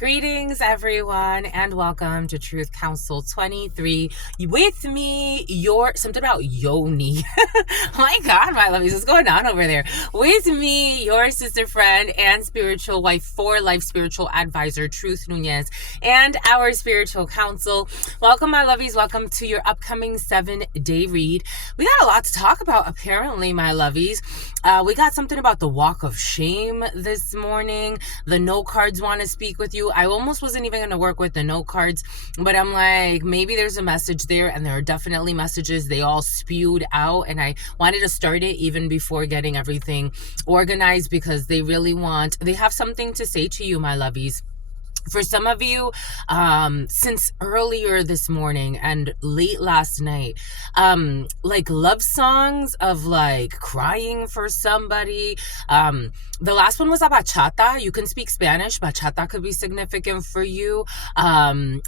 Greetings, everyone, and welcome to Truth Council 23. With me, something about Yoni. My God, my lovies, what's going on over there? With me, your sister friend and spiritual wife for life spiritual advisor, Truth Nunez, and our spiritual council. Welcome, my lovies. Welcome to your upcoming 7-day read. We got a lot to talk about, apparently, my lovies. We got something about the walk of shame this morning. The note cards want to speak with you. I almost wasn't even going to work with the note cards, but I'm like, maybe there's a message there, and there are definitely messages. They all spewed out, and I wanted to start it even before getting everything organized because they have something to say to you, my lovies. For some of you, since earlier this morning and late last night, like love songs of like crying for somebody. The last one was a bachata. You can speak Spanish. Bachata could be significant for you.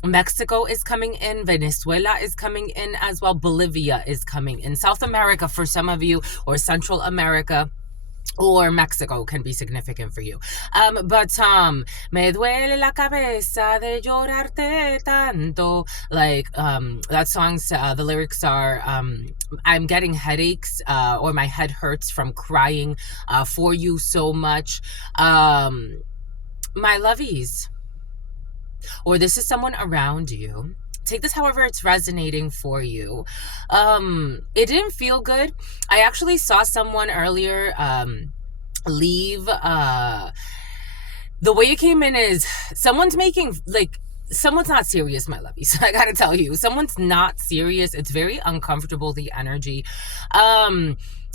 Mexico is coming in. Venezuela is coming in as well. Bolivia is coming in. South America for some of you, or Central America, or Mexico can be significant for you. But me duele la cabeza de llorarte tanto. Like, that song's, the lyrics are, I'm getting headaches, or my head hurts from crying, for you so much. My lovies, or this is someone around you. Take this however it's resonating for you. It didn't feel good. I actually saw someone earlier leave. The way it came in is someone's not serious, my lovies. I gotta tell you, someone's not serious. It's very uncomfortable, the energy.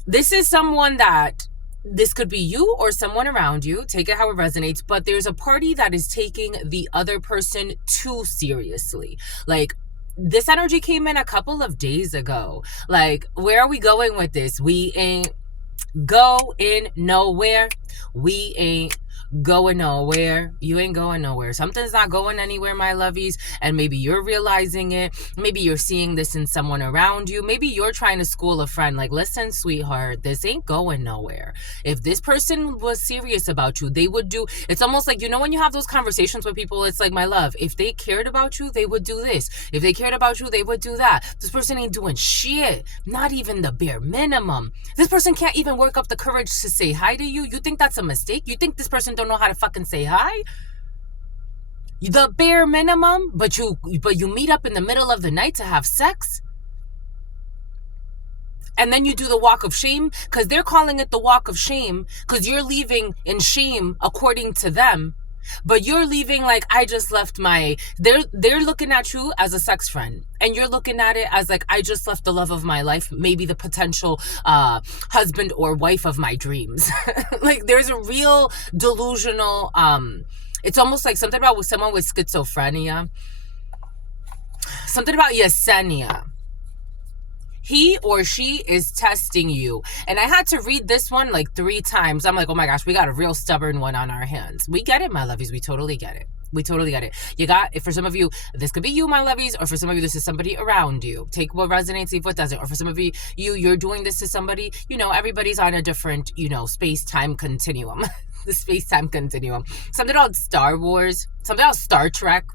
This is someone that, this could be you or someone around you. Take it how it resonates. But there's a party that is taking the other person too seriously. Like, this energy came in a couple of days ago. Like, where are we going with this? We ain't going nowhere. We ain't going nowhere. You ain't going nowhere. Something's not going anywhere, my lovies, and maybe you're realizing it. Maybe you're seeing this in someone around you. Maybe you're trying to school a friend, like, listen, sweetheart, this ain't going nowhere. If this person was serious about you, they would do. It's almost like, you know, when you have those conversations with people, it's like, my love, if they cared about you, they would do this. If they cared about you, they would do that. This person ain't doing shit, not even the bare minimum. This person can't even work up the courage to say hi to you. You think that's a mistake? You think this person don't know how to fucking say hi? The bare minimum, but you meet up in the middle of the night to have sex? And then you do the walk of shame, because they're calling it the walk of shame, because you're leaving in shame according to them. But you're leaving like, I just left they're looking at you as a sex friend, and you're looking at it as like, I just left the love of my life, maybe the potential husband or wife of my dreams. Like, there's a real delusional, it's almost like something about someone with schizophrenia, something about Yesenia. He or she is testing you. And I had to read this one like 3 times. I'm like, oh my gosh, we got a real stubborn one on our hands. We get it, my lovies. We totally get it. We totally get it. For some of you, this could be you, my lovies, or for some of you, this is somebody around you. Take what resonates, leave what doesn't. Or for some of you, you're doing this to somebody, everybody's on a different, space-time continuum. The space-time continuum. Something about Star Wars, something about Star Trek.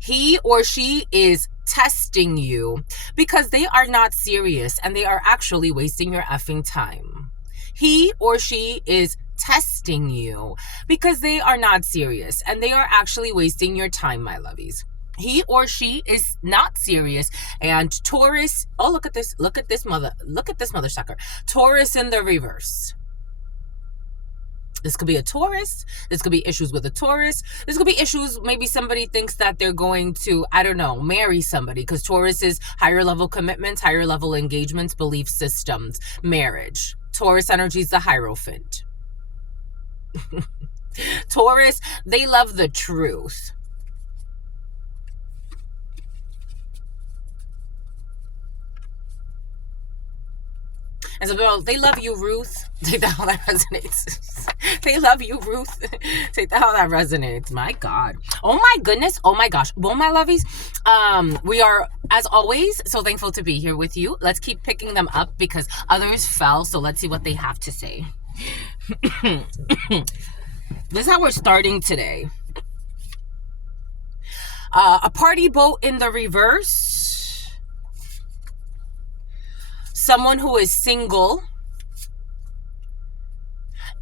He or she is testing you because they are not serious and they are actually wasting your effing time. He or she is testing you because they are not serious and they are actually wasting your time, my lovies. He or she is not serious. And Taurus, oh, look at this mother sucker. Taurus in the reverse. This could be a Taurus. This could be issues with a Taurus. This could be issues. Maybe somebody thinks that they're going to, marry somebody, because Taurus is higher level commitments, higher level engagements, belief systems, marriage. Taurus energy is the Hierophant. Taurus, they love the truth. And so, they love you, Ruth. Take that how that resonates. They love you, Ruth. Take that how that resonates. My God. Oh my goodness. Oh my gosh. Well, my lovies, we are, as always, so thankful to be here with you. Let's keep picking them up because others fell. So let's see what they have to say. This is how we're starting today. A party boat in the reverse. Someone who is single.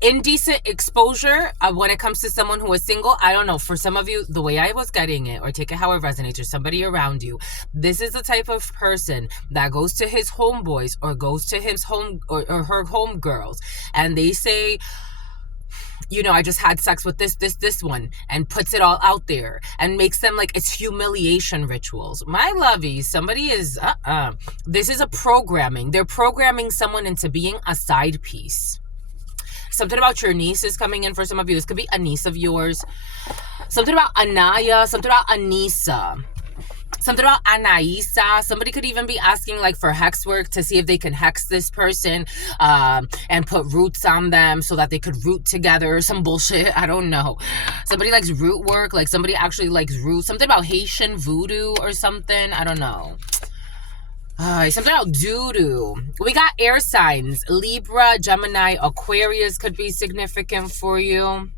Indecent exposure when it comes to someone who is single. I don't know, for some of you, the way I was getting it, or take it how it resonates, or somebody around you, this is the type of person that goes to his homeboys or goes to his home or her homegirls, and they say, I just had sex with this one, and puts it all out there and makes them like it's humiliation rituals. My lovies, somebody is this is a programming. They're programming someone into being a side piece. Something about your niece is coming in for some of you. This could be a niece of yours. Something about Anaya. Something about Anissa. Something about Anaisa. Somebody could even be asking like for hex work to see if they can hex this person and put roots on them so that they could root together or some bullshit. I don't know. Somebody likes root work. Like somebody actually likes roots. Something about Haitian voodoo or something. I don't know. Something about doo-doo. We got air signs. Libra, Gemini, Aquarius could be significant for you.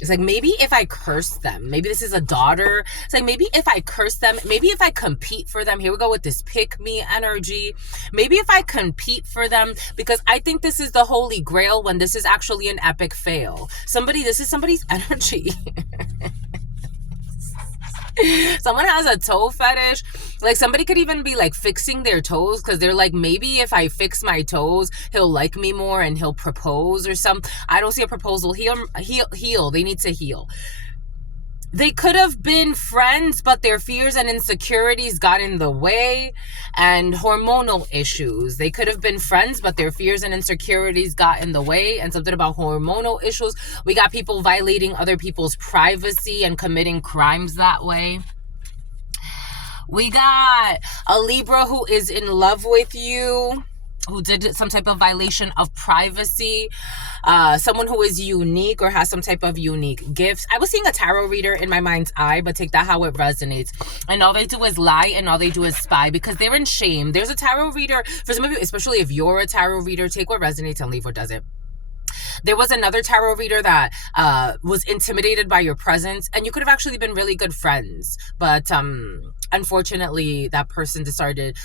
It's like, maybe if I curse them, maybe this is a daughter. It's like, maybe if I curse them, maybe if I compete for them, here we go with this pick me energy. Maybe if I compete for them, because I think this is the holy grail when this is actually an epic fail. This is somebody's energy. Someone has a toe fetish. Like somebody could even be like fixing their toes because they're like, maybe if I fix my toes, he'll like me more and he'll propose or something. I don't see a proposal. Heal. They need to heal. They could have been friends, but their fears and insecurities got in the way, and hormonal issues. They could have been friends, but their fears and insecurities got in the way, and something about hormonal issues. We got people violating other people's privacy and committing crimes that way. We got a Libra who is in love with you, who did some type of violation of privacy. Someone who is unique or has some type of unique gifts. I was seeing a tarot reader in my mind's eye, but take that how it resonates. And all they do is lie and all they do is spy because they're in shame. There's a tarot reader, for some of you, especially if you're a tarot reader, take what resonates and leave what doesn't. There was another tarot reader that was intimidated by your presence, and you could have actually been really good friends. But unfortunately, that person decided...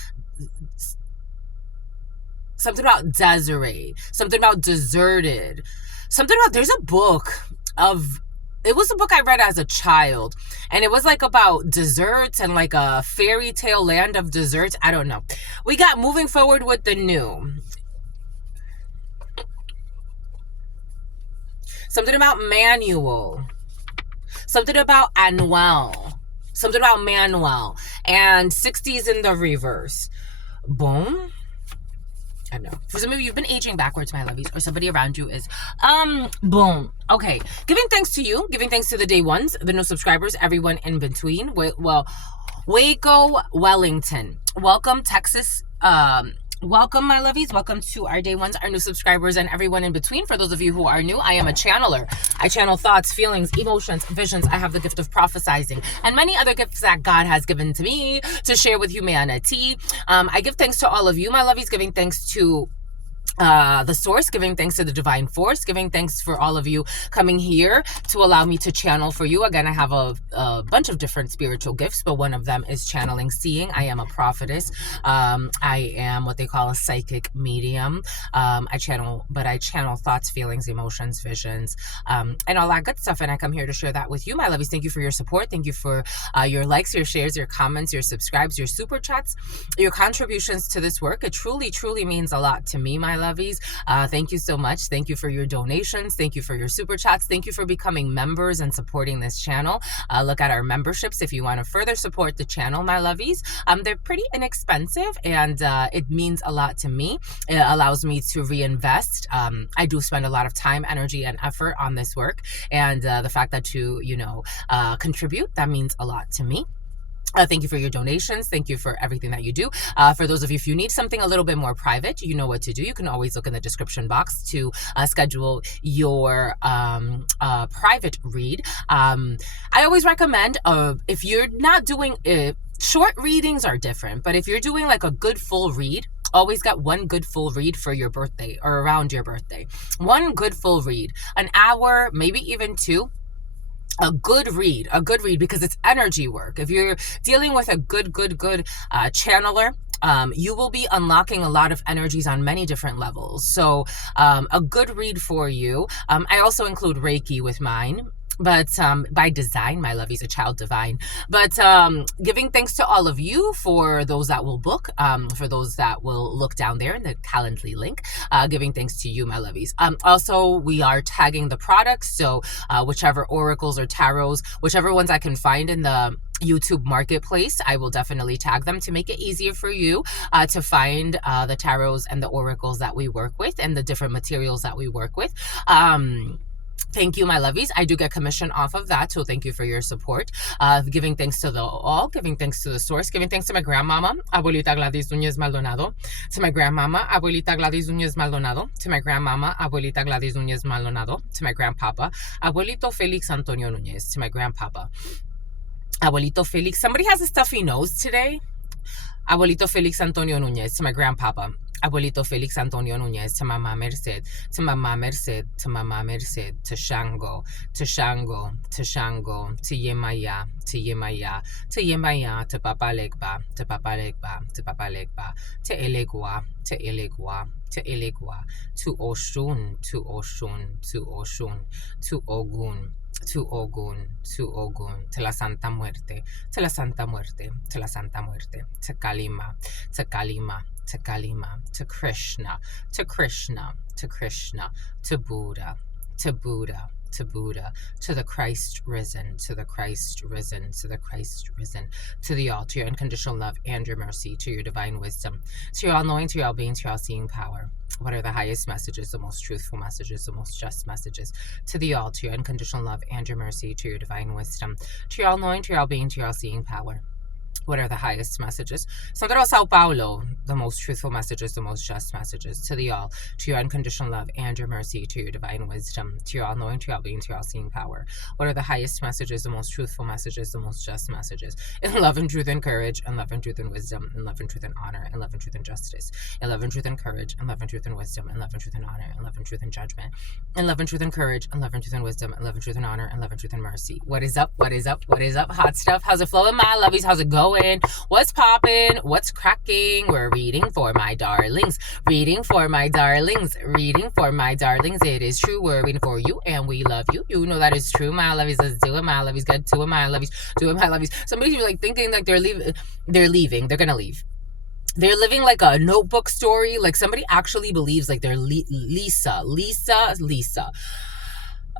Something about Desiree. Something about deserted. Something about... There's a book of... It was a book I read as a child. And it was like about desserts and like a fairy tale land of desserts. I don't know. We got moving forward with the new. Something about manual. Something about Anuel. Something about Manuel. And 60s in the reverse. Boom. I don't know. For some of you, you've been aging backwards, my lovies, or somebody around you is. Boom. Okay. Giving thanks to you. Giving thanks to the day ones, the new subscribers, everyone in between. Well, Waco, Wellington. Welcome, Texas. Welcome, my lovies. Welcome to our day ones, our new subscribers, and everyone in between. For those of you who are new, I am a channeler. I channel thoughts, feelings, emotions, visions. I have the gift of prophesizing and many other gifts that God has given to me to share with humanity. I give thanks to all of you, my lovies, giving thanks to the source, giving thanks to the divine force, giving thanks for all of you coming here to allow me to channel for you. Again, I have a bunch of different spiritual gifts, but one of them is channeling, seeing. I am a prophetess. I am what they call a psychic medium. I channel thoughts, feelings, emotions, visions, and all that good stuff. And I come here to share that with you, my lovies. Thank you for your support. Thank you for your likes, your shares, your comments, your subscribes, your super chats, your contributions to this work. It truly, truly means a lot to me, my lovies. Thank you so much. Thank you for your donations. Thank you for your super chats. Thank you for becoming members and supporting this channel. Look at our memberships if you want to further support the channel, my lovies. They're pretty inexpensive, and it means a lot to me. It allows me to reinvest. I do spend a lot of time, energy, and effort on this work, and the fact that you contribute, that means a lot to me. Thank you for your donations. Thank you for everything that you do. For those of you, if you need something a little bit more private, you know what to do. You can always look in the description box to schedule your private read. I always recommend, if you're not doing short readings are different, but if you're doing like a good full read, always get one good full read for your birthday or around your birthday. One good full read, an hour, maybe even two. a good read, because it's energy work. If you're dealing with a good channeler, you will be unlocking a lot of energies on many different levels. So a good read for you. I also include Reiki with mine, but by design, my lovy's a child divine. But giving thanks to all of you for those that will book, for those that will look down there in the Calendly link, giving thanks to you, my lovies. Also, we are tagging the products, so whichever oracles or tarots, whichever ones I can find in the YouTube marketplace, I will definitely tag them to make it easier for you to find the tarots and the oracles that we work with and the different materials that we work with. Thank you, my lovies. I do get commission off of that, so thank you for your support. Giving thanks to the all, giving thanks to the source, giving thanks to my grandmama, Abuelita Gladys Nunez Maldonado, to my grandmama, Abuelita Gladys Nunez Maldonado, to my grandmama, Abuelita Gladys Nunez Maldonado, to my grandpapa, Abuelito Felix Antonio Nunez, to my grandpapa, Abuelito Felix. Somebody has a stuffy nose today. Abuelito Felix Antonio Nunez, to my grandpapa. Abuelito Felix Antonio Nunez, to Mama Merced, to Mama Merced, to Mama Merced, to Shango, to Shango, to Shango, to Yemaya, to Yemaya, to Yemaya, to Papa Legba, to Papa Legba, to Papa Legba, to Elegua, to Elegua, to Elegua, to Oshun, to Oshun, to Oshun, to Ogun, to Ogun, to Ogun, to la Santa Muerte, to la Santa Muerte, to la Santa Muerte, to Kalima, to Kalima, to Kalima, to Krishna, to Krishna, to Krishna, to Buddha, to Buddha, to Buddha, to the Christ risen, to the Christ risen, to the Christ risen, to the all, to your unconditional love and your mercy, to your divine wisdom, to your all-knowing, to your all-being, to your all-seeing power. What are the highest messages, the most truthful messages, the most just messages? To the all, to your unconditional love and your mercy, to your divine wisdom, to your all-knowing, to your all-being, to your all-seeing power. What are the highest messages? Sandro Sao Paulo, the most truthful messages, the most just messages. To the all, to your unconditional love and your mercy, to your divine wisdom, to your all-knowing, to your all-being, to your all-seeing power. What are the highest messages, the most truthful messages, the most just messages? In love and truth and courage, in love and truth and wisdom, in love and truth and honor, in love and truth and justice, in love and truth and courage, in love and truth and wisdom, in love and truth and honor, in love and truth and judgment, in love and truth and courage, in love and truth and wisdom, in love and truth and honor, in love and truth and mercy. What is up? What is up? What is up? Hot stuff. How's it flowing, my lovies? How's it going? What's poppin'? What's cracking? We're reading for my darlings. Reading for my darlings. Reading for my darlings. It is true. We're reading for you and we love you. You know that is true, my lovies. Let's do it, my lovies. Get to it, my lovies. Do it, my lovies. Somebody's like thinking like they're leaving. They're gonna leave. They're living like a Notebook story. Like somebody actually believes like they're Lisa.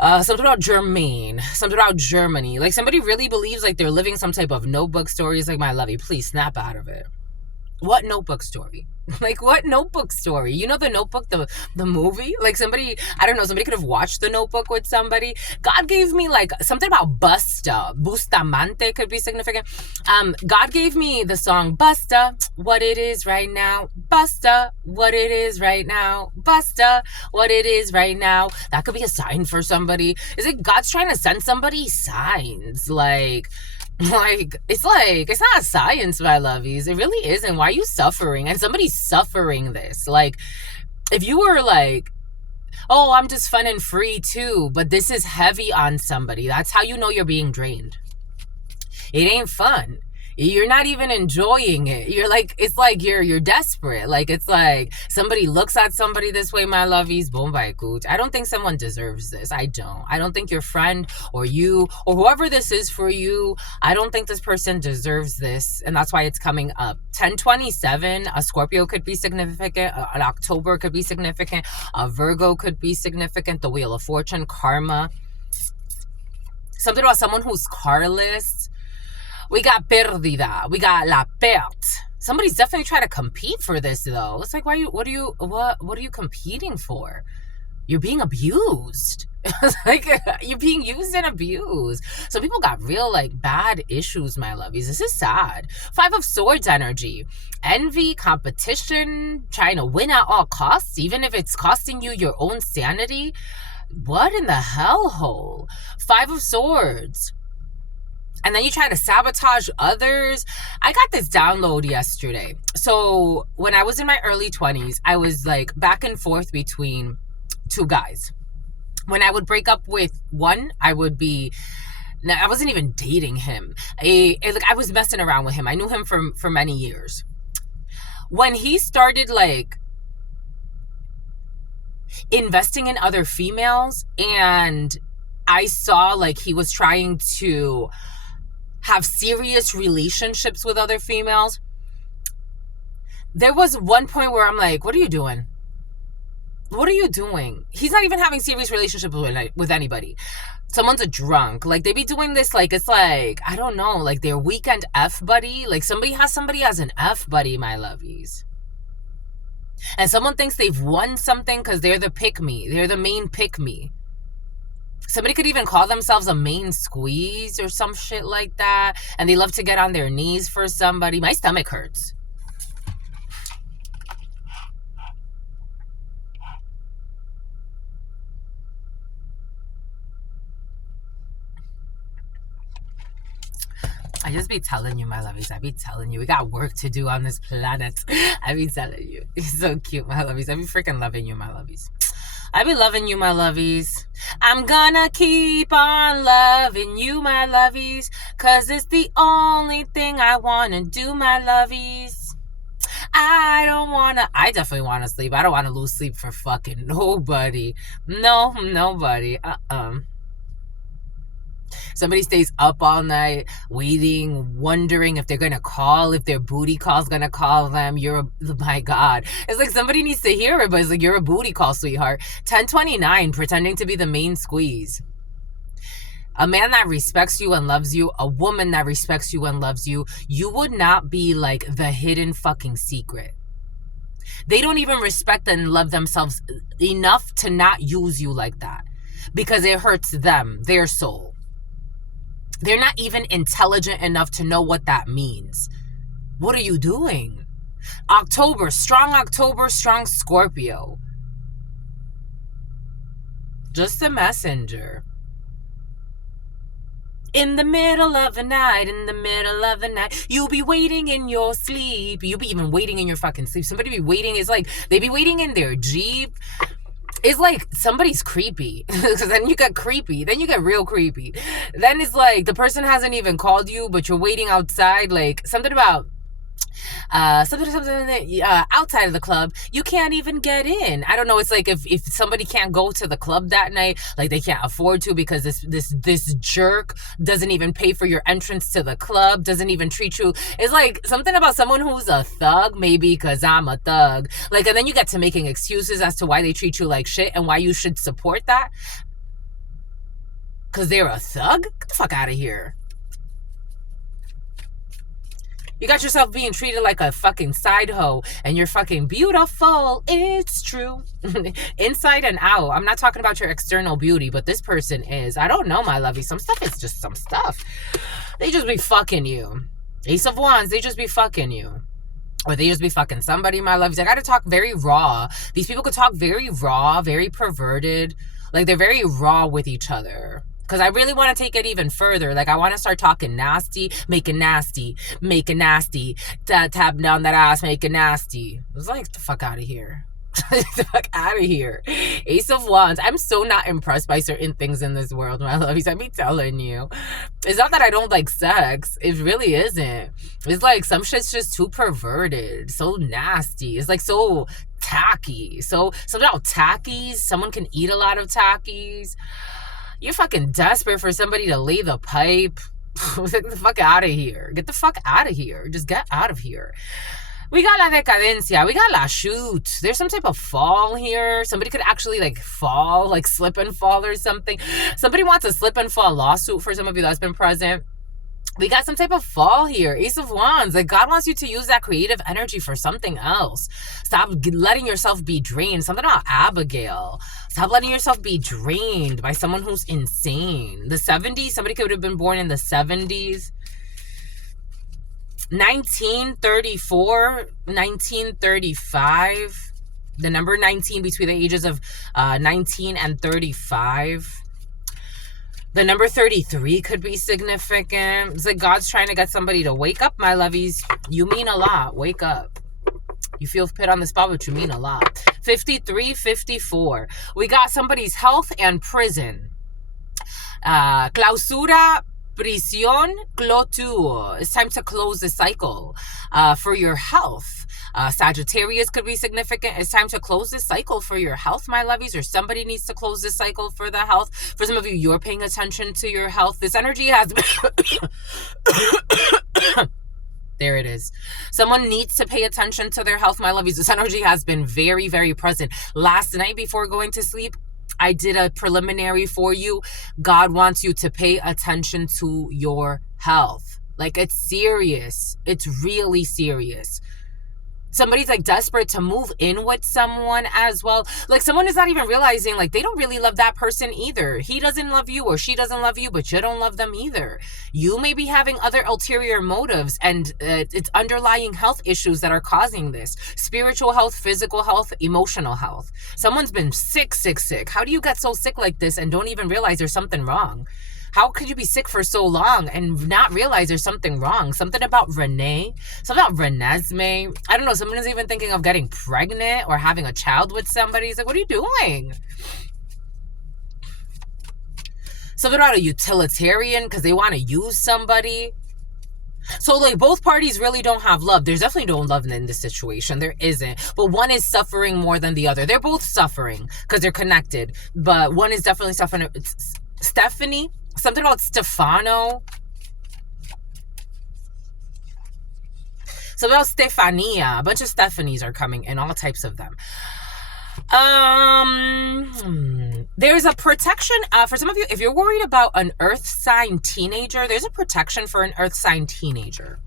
Something about Germain, something about Germany. Like somebody really believes like they're living some type of Notebook stories. Like, my lovey, please snap out of it. What Notebook story? Like, what Notebook story? You know the Notebook, the movie? Like somebody, I don't know, somebody could have watched the Notebook with somebody. God gave me like something about Bustamante could be significant. God gave me the song Busta, what it is right now. Busta, what it is right now. Busta, what it is right now. That could be a sign for somebody. Is it God's trying to send somebody signs? Like, it's not science, my lovies. It really isn't. Why are you suffering? And somebody's suffering this. Like, if you were like, oh, I'm just fun and free too, but this is heavy on somebody, that's how you know you're being drained. It ain't fun. You're not even enjoying it. You're like, it's like you're desperate. Like, it's like somebody looks at somebody this way, my lovies, boom, by coach. I don't think someone deserves this. I don't think your friend or you or whoever this is for you, I don't think this person deserves this. And that's why it's coming up. 1027, a Scorpio could be significant. An October could be significant. A Virgo could be significant. The Wheel of Fortune, karma. Something about someone who's carless. We got perdida. We got la perte. Somebody's definitely trying to compete for this, though. It's like, what are you competing for? You're being abused. Like, you're being used and abused. So people got real, like, bad issues, my lovies. This is sad. 5 of Swords energy. Envy, competition, trying to win at all costs, even if it's costing you your own sanity. What in the hellhole? 5 of Swords. And then you try to sabotage others. I got this download yesterday. So when I was in my early 20s, I was like back and forth between 2 guys. When I would break up with one, I would be Now, I wasn't even dating him. Like, I was messing around with him. I knew him for many years. When he started like investing in other females, and I saw like he was trying to have serious relationships with other females, there was one point where I'm like, what are you doing? What are you doing? He's not even having serious relationships with anybody. Someone's a drunk. Like, they be doing this, like, it's like, I don't know, like their weekend F buddy. Like, somebody has an F buddy, my lovies. And someone thinks they've won something because they're the pick-me. They're the main pick-me. Somebody could even call themselves a main squeeze or some shit like that. And they love to get on their knees for somebody. My stomach hurts. I just be telling you, my lovies. I be telling you. We got work to do on this planet. I be telling you. It's so cute, my lovies. I be freaking loving you, my lovies. I be loving you, my lovies. I'm gonna keep on loving you, my lovies, cause it's the only thing I wanna do, my lovies. I definitely wanna sleep. I don't wanna lose sleep for fucking nobody. No, nobody. Somebody stays up all night waiting, wondering if they're gonna call, if their booty call's gonna call them. My God. It's like somebody needs to hear it, but it's like, you're a booty call, sweetheart. 1029, pretending to be the main squeeze. A man that respects you and loves you, a woman that respects you and loves you, you would not be like the hidden fucking secret. They don't even respect and love themselves enough to not use you like that, because it hurts them, their soul. They're not even intelligent enough to know what that means. What are you doing? October, strong Scorpio. Just a messenger. In the middle of the night, you'll be waiting in your sleep. You'll be even waiting in your fucking sleep. Somebody be waiting. It's like they be waiting in their Jeep. It's like somebody's creepy, because then you get creepy, then you get real creepy. Then it's like the person hasn't even called you, but you're waiting outside, like something about outside of the club, you can't even get in. I don't know. It's like if somebody can't go to the club that night, like they can't afford to, because this jerk doesn't even pay for your entrance to the club, doesn't even treat you. It's like something about someone who's a thug, maybe because I'm a thug. Like, and then you get to making excuses as to why they treat you like shit and why you should support that. Because they're a thug? Get the fuck out of here. You got yourself being treated like a fucking side hoe, and you're fucking beautiful. It's true. Inside and out. I'm not talking about your external beauty, but this person is. I don't know, my lovey. Some stuff is just some stuff. They just be fucking you. Ace of Wands, they just be fucking you. Or they just be fucking somebody, my lovies. I gotta talk very raw. These people could talk very raw, very perverted. Like, they're very raw with each other. Because I really want to take it even further. Like, I want to start talking nasty, make it nasty, tap down that ass, make it nasty. It was like, get the fuck out of here. Get the fuck out of here. Ace of Wands. I'm so not impressed by certain things in this world, my lovies. I be telling you. It's not that I don't like sex. It really isn't. It's like some shit's just too perverted, so nasty. It's like so tacky. So something about tackies. Someone can eat a lot of tackies. You're fucking desperate for somebody to lay the pipe. Get the fuck out of here. Get the fuck out of here. Just get out of here. We got la decadencia. We got la chute. There's some type of fall here. Somebody could actually like fall, like slip and fall or something. Somebody wants a slip and fall lawsuit for some of you that's been present. We got some type of fall here. Ace of Wands. Like, God wants you to use that creative energy for something else. Stop letting yourself be drained. Something about Abigail. Stop letting yourself be drained by someone who's insane. The 70s. Somebody could have been born in the 70s. 1934. 1935. The number 19 between the ages of 19 and 35. The number 33 could be significant. It's like God's trying to get somebody to wake up, my lovies. You mean a lot. Wake up. You feel put on the spot, but you mean a lot. 53, 54. We got somebody's health and prison. Clausura, prisión, clôture. It's time to close the cycle for your health. Sagittarius could be significant. It's time to close this cycle for your health, my lovies, or somebody needs to close this cycle for the health. For some of you, you're paying attention to your health. This energy has there it is. Someone needs to pay attention to their health, my lovies. This energy has been very, very present. Last night before going to sleep, I did a preliminary for you. God wants you to pay attention to your health. Like, it's serious. It's really serious. Somebody's like desperate to move in with someone as well. Like, someone is not even realizing, like, they don't really love that person either. He doesn't love you or she doesn't love you, but you don't love them either. You may be having other ulterior motives, and it's underlying health issues that are causing this. Spiritual health, physical health, emotional health. Someone's been sick. How do you get so sick like this and don't even realize there's something wrong? How could you be sick for so long and not realize there's something wrong? Something about Renee, something about Renesmee. I don't know. Someone is even thinking of getting pregnant or having a child with somebody. He's like, what are you doing? Something about a utilitarian because they want to use somebody. So, like, both parties really don't have love. There's definitely no love in this situation. There isn't. But one is suffering more than the other. They're both suffering because they're connected. But one is definitely suffering. It's Stephanie. Something about Stefano. Something about Stefania. A bunch of Stephanies are coming in, all types of them. There's a protection for some of you. If you're worried about an earth sign teenager, there's a protection for an earth sign teenager.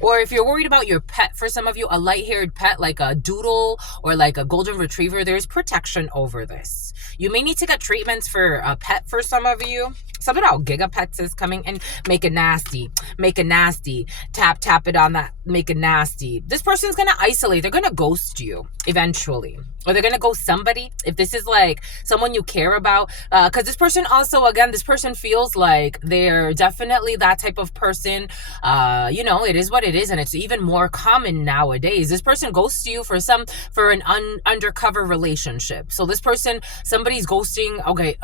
Or if you're worried about your pet, for some of you, a light-haired pet like a doodle or like a golden retriever, there's protection over this. You may need to get treatments for a pet for some of you. Something about gigapets is coming and make it nasty. Make it nasty. Tap it on that. Make it nasty. This person's going to isolate. They're going to ghost you eventually. Or they're going to ghost somebody. If this is like someone you care about. Because this person also, again, this person feels like they're definitely that type of person. You know, it is what it is. And it's even more common nowadays. This person ghosts you for an undercover relationship. So this person, somebody's ghosting. Okay.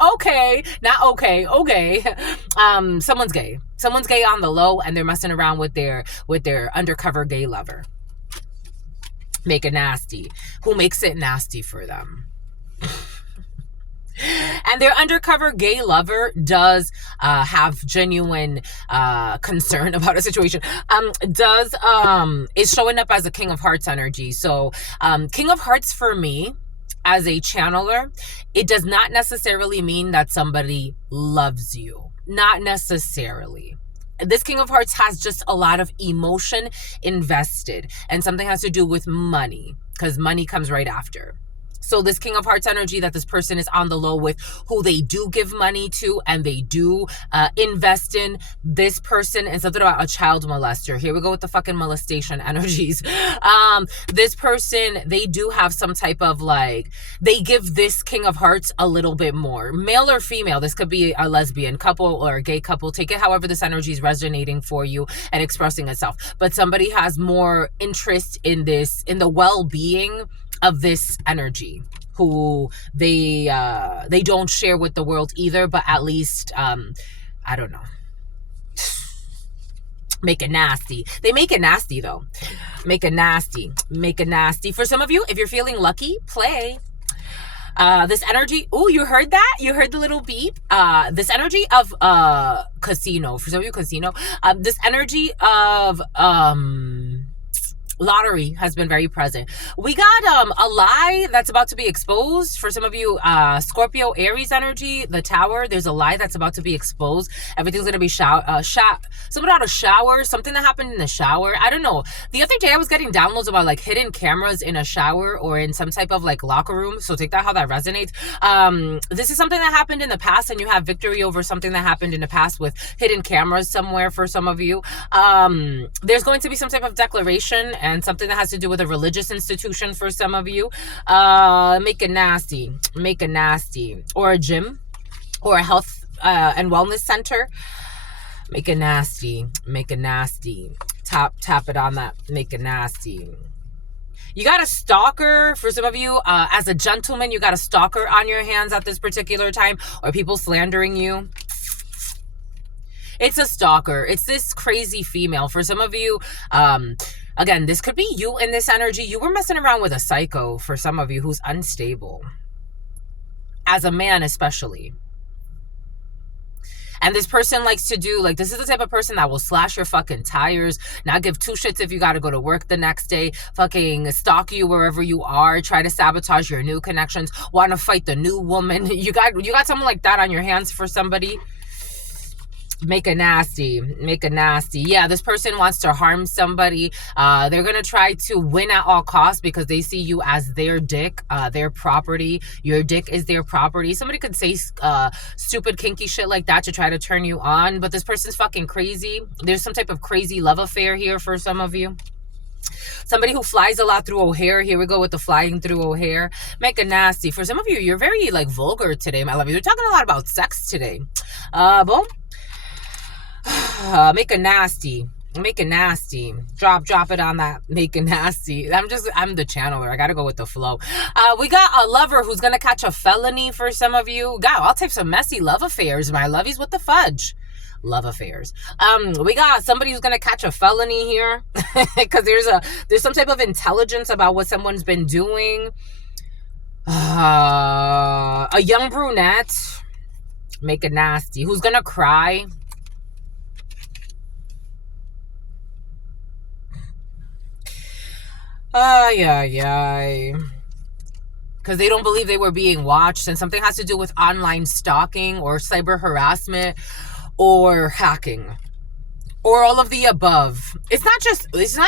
Okay, not okay. Someone's gay. Someone's gay on the low, and they're messing around with their undercover gay lover. Make it nasty. Who makes it nasty for them? And their undercover gay lover does have genuine concern about a situation. Is showing up as a King of Hearts energy. So King of Hearts for me, as a channeler, it does not necessarily mean that somebody loves you. Not necessarily. This King of Hearts has just a lot of emotion invested, and something has to do with money, because money comes right after. So this King of Hearts energy that this person is on the low with, who they do give money to and they do invest in, this person is something about a child molester. Here we go with the fucking molestation energies. This person, they do have some type of like, they give this King of Hearts a little bit more. Male or female, this could be a lesbian couple or a gay couple. Take it however this energy is resonating for you and expressing itself. But somebody has more interest in this, in the well-being of this energy, who they don't share with the world either, but at least I don't know, make it nasty. They make it nasty though. Make it nasty. Make it nasty. For some of you, if you're feeling lucky, play. This energy, oh, you heard that? You heard the little beep? This energy of casino. For some of you, casino. This energy of lottery has been very present. We got a lie that's about to be exposed. For some of you, Scorpio, Aries energy, the tower, there's a lie that's about to be exposed. Everything's going to be something about a shower, something that happened in the shower. I don't know. The other day I was getting downloads about like hidden cameras in a shower or in some type of like locker room. So take that how that resonates. This is something that happened in the past, and you have victory over something that happened in the past with hidden cameras somewhere for some of you. There's going to be some type of declaration and something that has to do with a religious institution for some of you. Make it nasty. Make it nasty. Or a gym or a health and wellness center. Make it nasty. Make it nasty. Tap it on that. Make it nasty. You got a stalker. For some of you, as a gentleman, you got a stalker on your hands at this particular time, or people slandering you. It's a stalker. It's this crazy female. For some of you, again, this could be you in this energy. You were messing around with a psycho, for some of you, who's unstable. As a man, especially. And this person likes to do, like, this is the type of person that will slash your fucking tires, not give two shits if you got to go to work the next day, fucking stalk you wherever you are, try to sabotage your new connections, want to fight the new woman. You got someone like that on your hands for somebody. Make a nasty. Yeah, this person wants to harm somebody. They're gonna try to win at all costs because they see you as their dick, their property. Your dick is their property. Somebody could say stupid kinky shit like that to try to turn you on, but this person's fucking crazy. There's some type of crazy love affair here for some of you. Somebody who flies a lot through O'Hare. Here we go with the flying through O'Hare. Make it nasty. For some of you, you're very like vulgar today, my love. You're talking a lot about sex today. Boom. Make it nasty. Drop it on that. Make it nasty. I'm the channeler. I gotta go with the flow. We got a lover who's gonna catch a felony for some of you. Got all types of messy love affairs, my lovies. What the fudge? Love affairs. We got somebody who's gonna catch a felony here because there's some type of intelligence about what someone's been doing. A young brunette. Make it nasty. Who's gonna cry? Because they don't believe they were being watched, and something has to do with online stalking or cyber harassment or hacking or all of the above. It's not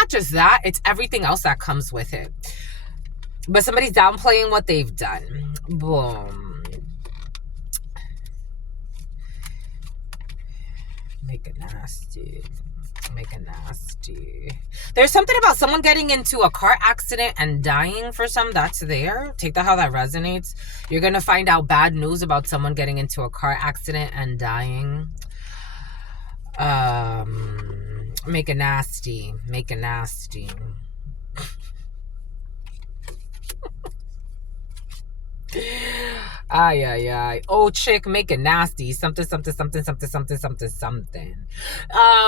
just that, it's everything else that comes with it. But somebody's downplaying what they've done. Boom. Make it nasty. There's something about someone getting into a car accident and dying for some. That's there. Take that how that resonates. You're going to find out bad news about someone getting into a car accident and dying. Make it nasty. Oh, chick, make it nasty. Something.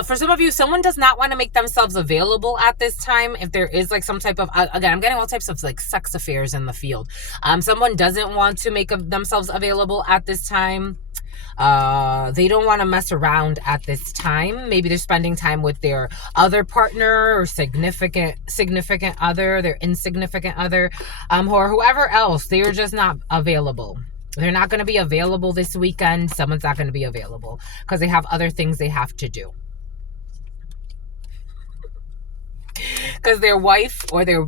For some of you, someone does not want to make themselves available at this time. If there is like some type of, again, I'm getting all types of like sex affairs in the field. Someone doesn't want to make themselves available at this time. They don't want to mess around at this time. Maybe they're spending time with their other partner or significant other, their insignificant other, or whoever else. They're just not available. They're not going to be available this weekend. Someone's not going to be available because they have other things they have to do. Because their wife or their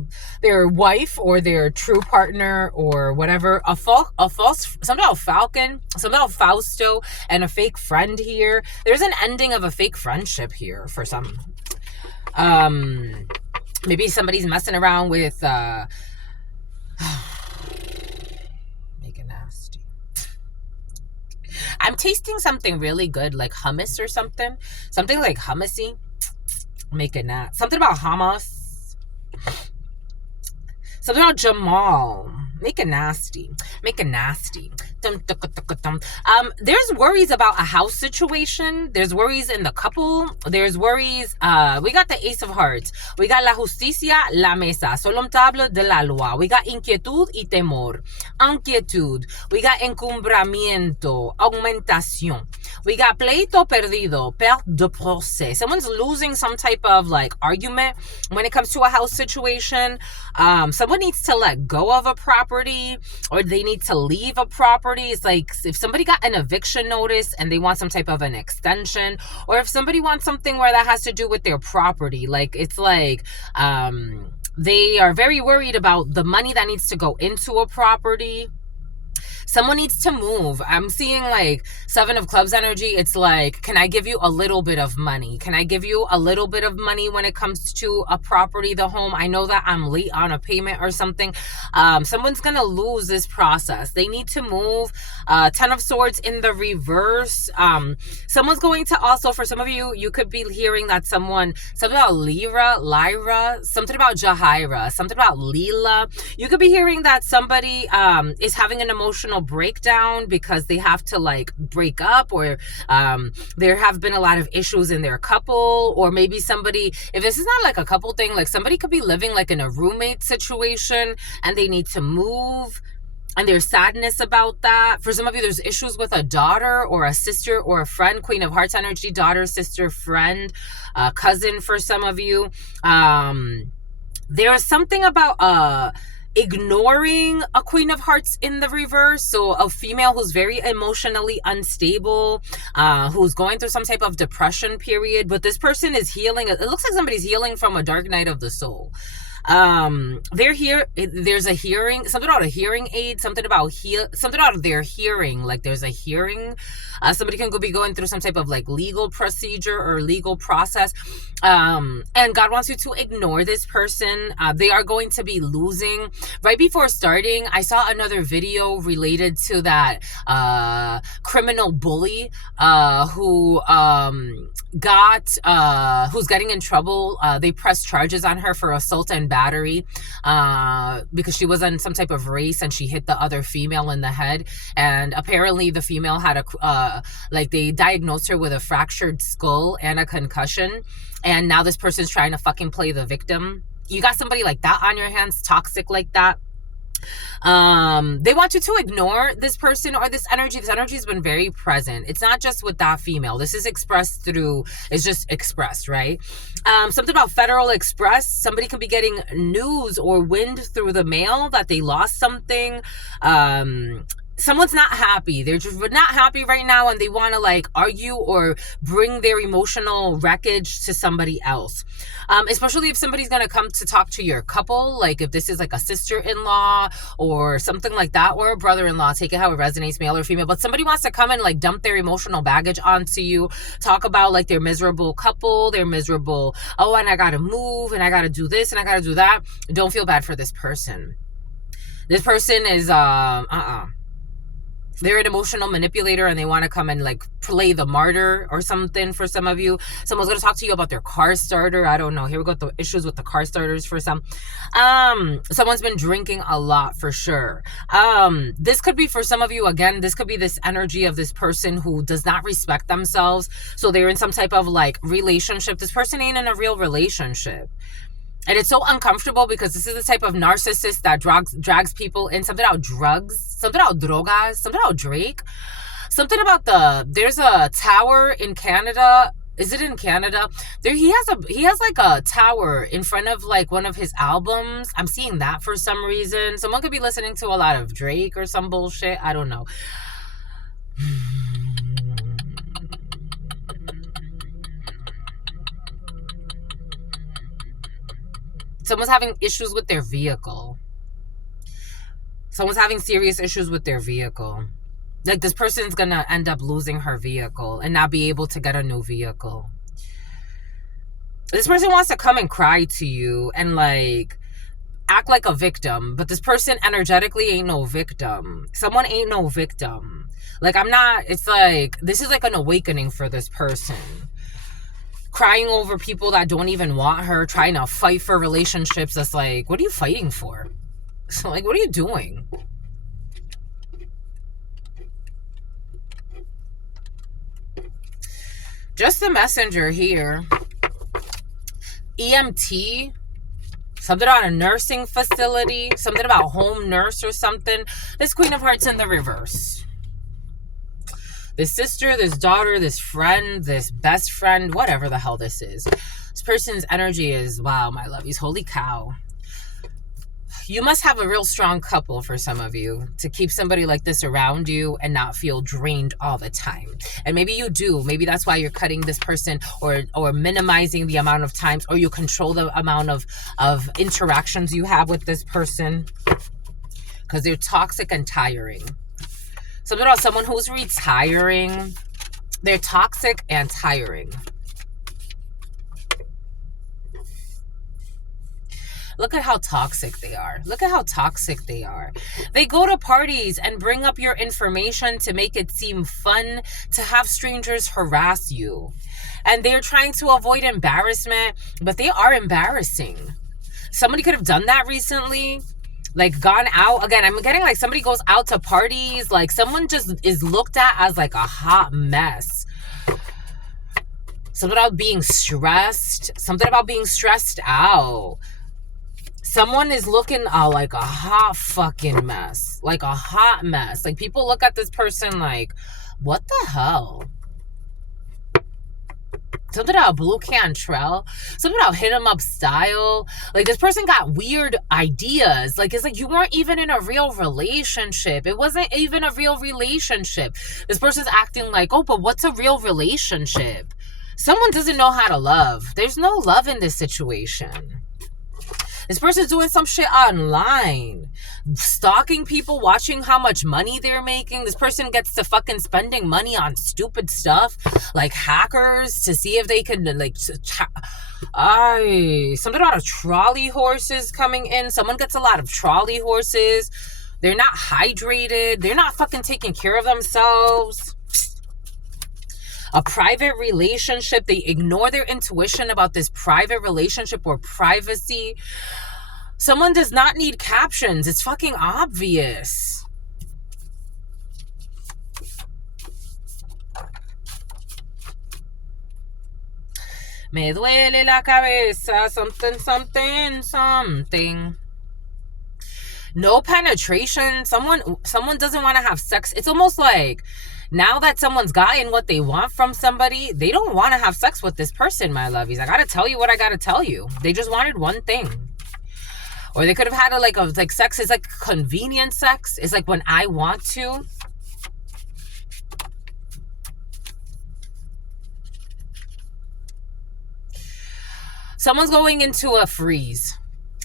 true partner or whatever, a false, something about Falcon, something about Fausto, and a fake friend here. There's an ending of a fake friendship here for some. Maybe somebody's messing around with make it nasty. I'm tasting something really good, like hummus or something like hummusy. Make it nasty. Something about hummus. Something about Jamal. Make it nasty. There's worries about a house situation. There's worries in the couple. There's worries. We got the Ace of Hearts. We got la justicia, la mesa. Solomtable de la loi. We got inquietud y temor. Inquietud. We got encumbramiento. Aumentación. We got pleito perdido. Perte de procès. Someone's losing some type of like argument when it comes to a house situation. Someone needs to let go of a property, or they need to leave a property. It's like if somebody got an eviction notice and they want some type of an extension, or if somebody wants something where that has to do with their property, like it's like they are very worried about the money that needs to go into a property. Someone needs to move. I'm seeing like Seven of Clubs energy. It's like, can I give you a little bit of money? Can I give you a little bit of money when it comes to a property, the home? I know that I'm late on a payment or something. Someone's going to lose this process. They need to move. Ten of Swords in the reverse. Someone's going to also, for some of you, you could be hearing that something about Lyra, something about Jahira, something about Leela. You could be hearing that somebody is having an emotional breakdown because they have to like break up, or there have been a lot of issues in their couple, or maybe somebody, if this is not like a couple thing, like somebody could be living like in a roommate situation and they need to move, and there's sadness about that. For some of you, there's issues with a daughter or a sister or a friend. Queen of Hearts energy, daughter, sister, friend, cousin for some of you. There's something about ignoring a Queen of Hearts in the reverse. So a female who's very emotionally unstable, who's going through some type of depression period, but this person is healing. It looks like somebody's healing from a dark night of the soul. They're here. There's a hearing, something about a hearing aid, something about something out of their hearing. Like there's a hearing. Somebody can be going through some type of like legal procedure or legal process. And God wants you to ignore this person. They are going to be losing. Right before starting, I saw another video related to that, criminal bully, who, who's getting in trouble. They pressed charges on her for assault and battery, because she was on some type of race and she hit the other female in the head. And apparently the female had they diagnosed her with a fractured skull and a concussion. And now this person's trying to fucking play the victim. You got somebody like that on your hands, toxic like that. They want you to ignore this person or this energy. This energy has been very present. It's not just with that female. This is expressed through, it's just expressed, right? Something about Federal Express. Somebody can be getting news or wind through the mail that they lost something. Someone's not happy. They're just not happy right now, and they want to like argue or bring their emotional wreckage to somebody else. Especially if somebody's going to come to talk to your couple, like if this is like a sister-in-law or something like that, or a brother-in-law, take it how it resonates, male or female. But somebody wants to come and like dump their emotional baggage onto you, talk about like their miserable couple, their miserable, oh, and I got to move and I got to do this and I got to do that. Don't feel bad for this person. This person is, they're an emotional manipulator and they want to come and like play the martyr or something for some of you. Someone's going to talk to you about their car starter. I don't know. Here we go. The issues with the car starters for some. Someone's been drinking a lot for sure. This could be for some of you, again, this could be this energy of this person who does not respect themselves. So they're in some type of like relationship. This person ain't in a real relationship. And it's so uncomfortable because this is the type of narcissist that drags people in. Something about drugs, something about drogas, something about Drake, something about there's a tower in Canada. Is it in Canada? He has like a tower in front of like one of his albums. I'm seeing that for some reason. Someone could be listening to a lot of Drake or some bullshit. I don't know. Someone's having issues with their vehicle. Someone's having serious issues with their vehicle. Like this person's going to end up losing her vehicle and not be able to get a new vehicle. This person wants to come and cry to you and like act like a victim. But this person energetically ain't no victim. Someone ain't no victim. Like it's like, this is like an awakening for this person. Crying over people that don't even want her, trying to fight for relationships. That's like, what are you fighting for? So like, what are you doing? Just the messenger here. EMT. Something about a nursing facility. Something about home nurse or something. This Queen of Hearts in the reverse. This sister, this daughter, this friend, this best friend, whatever the hell this is. This person's energy is, wow, my lovies, holy cow. You must have a real strong couple for some of you to keep somebody like this around you and not feel drained all the time. And maybe you do. Maybe that's why you're cutting this person or minimizing the amount of times, or you control the amount of interactions you have with this person because they're toxic and tiring. Something about someone who's retiring. They're toxic and tiring. Look at how toxic they are. Look at how toxic they are. They go to parties and bring up your information to make it seem fun to have strangers harass you. And they're trying to avoid embarrassment, but they are embarrassing. Somebody could have done that recently. Like gone out. Again, I'm getting like somebody goes out to parties. Like someone just is looked at as like a hot mess. Something about being stressed. Something about being stressed out. Someone is looking like a hot fucking mess. Like a hot mess. Like people look at this person like, what the hell? Something about blue Cantrell. Something about hit 'em up style. Like this person got weird ideas. Like it's like you weren't even in a real relationship. It wasn't even a real relationship. This person's acting like, oh, but what's a real relationship? Someone doesn't know how to love. There's no love in this situation. This person's doing some shit online. Stalking people, watching how much money they're making. This person gets to fucking spending money on stupid stuff. Like hackers to see if they can like... something about trolley horses coming in. Someone gets a lot of trolley horses. They're not hydrated. They're not fucking taking care of themselves. A private relationship. They ignore their intuition about this private relationship or privacy. Someone does not need captions. It's fucking obvious. Me duele la cabeza. Something, something, something. No penetration. Someone doesn't want to have sex. It's almost like now that someone's gotten what they want from somebody, they don't want to have sex with this person, my lovies. I gotta tell you what I gotta tell you. They just wanted one thing. Or they could have had like sex is like convenient sex. It's like when I want to. Someone's going into a freeze.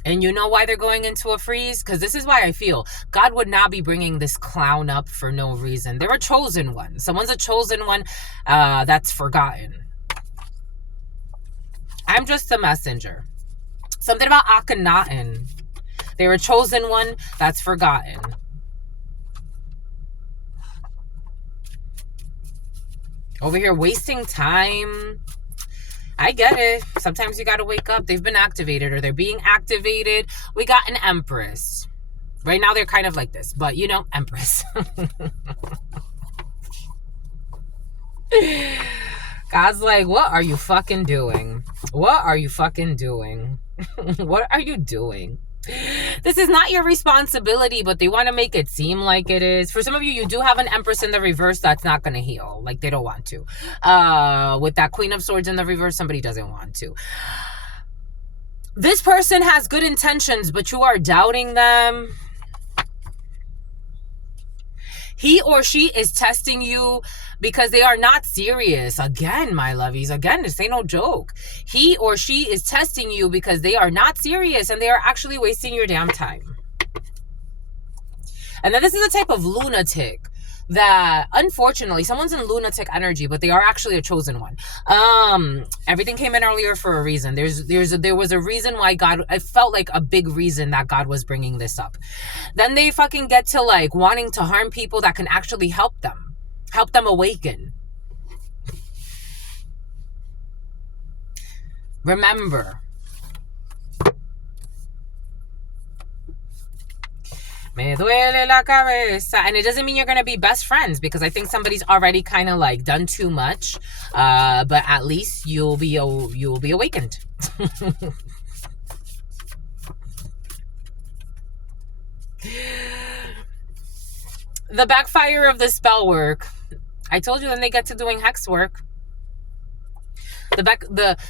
And you know why they're going into a freeze? Because this is why I feel God would not be bringing this clown up for no reason. They're a chosen one. Someone's a chosen one that's forgotten. I'm just a messenger. Something about Akhenaten. They're a chosen one that's forgotten. Over here wasting time. I get it. Sometimes you gotta wake up. They've been activated or they're being activated. We got an Empress. Right now they're kind of like this, but you know, Empress. God's like, what are you fucking doing? What are you fucking doing? What are you doing? This is not your responsibility, but they want to make it seem like it is. For some of you, you do have an Empress in the reverse that's not going to heal. Like, they don't want to. With that Queen of Swords in the reverse, somebody doesn't want to. This person has good intentions, but you are doubting them. He or she is testing you because they are not serious. Again, my lovies, again, this ain't no joke. He or she is testing you because they are not serious and they are actually wasting your damn time. And then this is a type of lunatic that, unfortunately, someone's in lunatic energy, but they are actually a chosen one. Everything came in earlier for a reason. There was a reason why God, I felt like a big reason that God was bringing this up. Then they fucking get to like wanting to harm people that can actually help them awaken. Remember, me duele la cabeza. And it doesn't mean you're going to be best friends, because I think somebody's already kind of like done too much. But at least you'll be awakened. The backfire of the spell work. I told you then they get to doing hex work.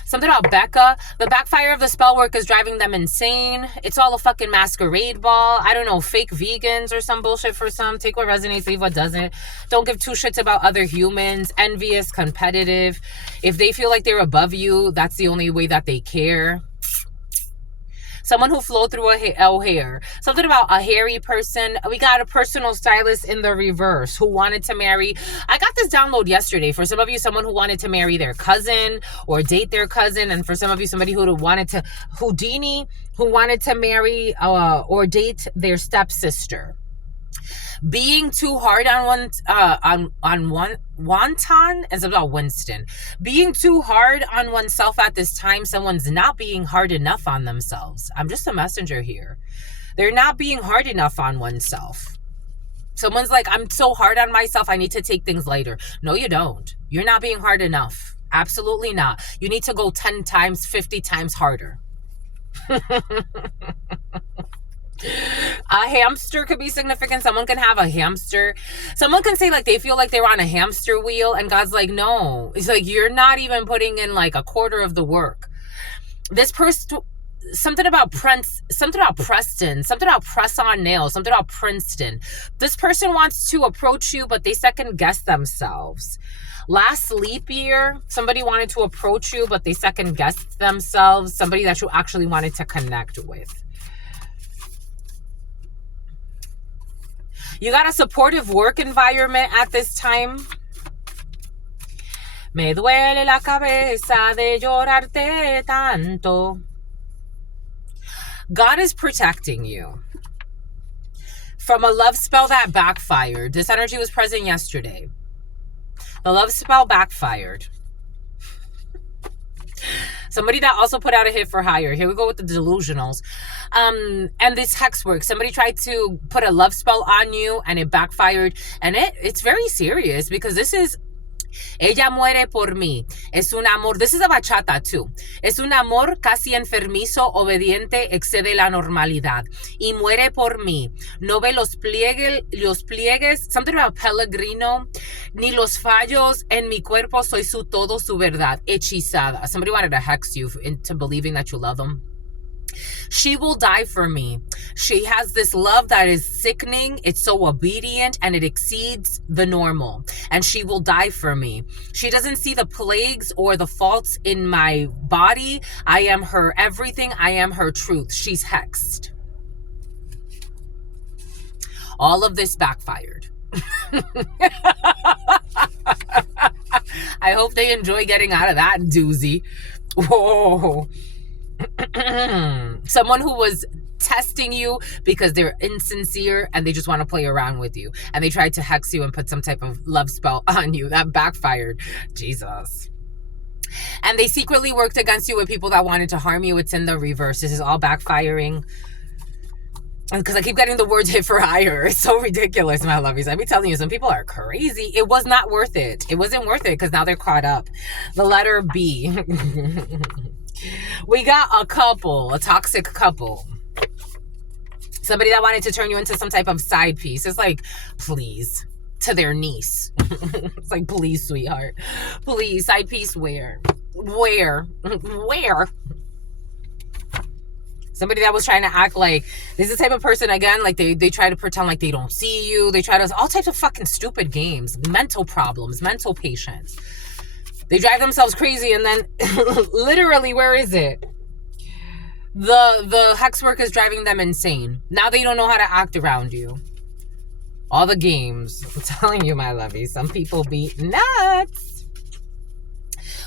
Something about Becca. The backfire of the spell work is driving them insane. It's all a fucking masquerade ball. I don't know, fake vegans or some bullshit for some. Take what resonates, leave what doesn't. Don't give two shits about other humans. Envious, competitive. If they feel like they're above you, that's the only way that they care. Someone who flowed through a hair. Something about a hairy person. We got a personal stylist in the reverse who wanted to marry. I got this download yesterday. For some of you, someone who wanted to marry their cousin or date their cousin. And for some of you, somebody who wanted to, Houdini, who wanted to marry or date their stepsister. Being too hard on one wonton is about Winston. Being too hard on oneself at this time, someone's not being hard enough on themselves. I'm just a messenger here. They're not being hard enough on oneself. Someone's like, I'm so hard on myself, I need to take things lighter. No, you don't. You're not being hard enough. Absolutely not. You need to go 10 times, 50 times harder. A hamster could be significant. Someone can have a hamster. Someone can say like they feel like they're on a hamster wheel, and God's like, no. It's like, you're not even putting in like a quarter of the work. This person, something about Preston, something about press-on nails, something about Princeton. This person wants to approach you, but they second guess themselves. Last leap year, somebody wanted to approach you, but they second guessed themselves. Somebody that you actually wanted to connect with. You got a supportive work environment at this time. Me duele la cabeza de llorarte tanto. God is protecting you from a love spell that backfired. This energy was present yesterday. The love spell backfired. Somebody that also put out a hit for hire. Here we go with the delusionals. And this hex work. Somebody tried to put a love spell on you and it backfired. And it's very serious because this is Ella muere por mí. Es un amor. This is a bachata too. Es un amor casi enfermizo, obediente, excede la normalidad. Y muere por mí. No ve los pliegues, something about Pellegrino, ni los fallos en mi cuerpo. Soy su todo, su verdad. Hechizada. Somebody wanted to hex you into believing that you love them. She will die for me. She has this love that is sickening. It's so obedient and it exceeds the normal. And she will die for me. She doesn't see the plagues or the faults in my body. I am her everything. I am her truth. She's hexed. All of this backfired. I hope they enjoy getting out of that doozy. Whoa. Someone who was testing you because they're insincere and they just want to play around with you, and they tried to hex you and put some type of love spell on you that backfired. Jesus. And they secretly worked against you with people that wanted to harm you. It's in the reverse. This is all backfiring. Because I keep getting the words hit for hire. It's so ridiculous, my lovies. I be telling you, some people are crazy. It was not worth it. It wasn't worth it because now they're caught up. The letter B. We got a couple, a toxic couple. Somebody that wanted to turn you into some type of side piece. It's like, please, to their niece. It's like, please, sweetheart. Please, side piece where? Where? Somebody that was trying to act like, this is the type of person, again, like they try to pretend like they don't see you. They try to, all types of fucking stupid games, mental problems, mental patients. They drive themselves crazy, and then literally, where is it? The hex work is driving them insane. Now they don't know how to act around you. All the games. I'm telling you, my lovey, some people be nuts.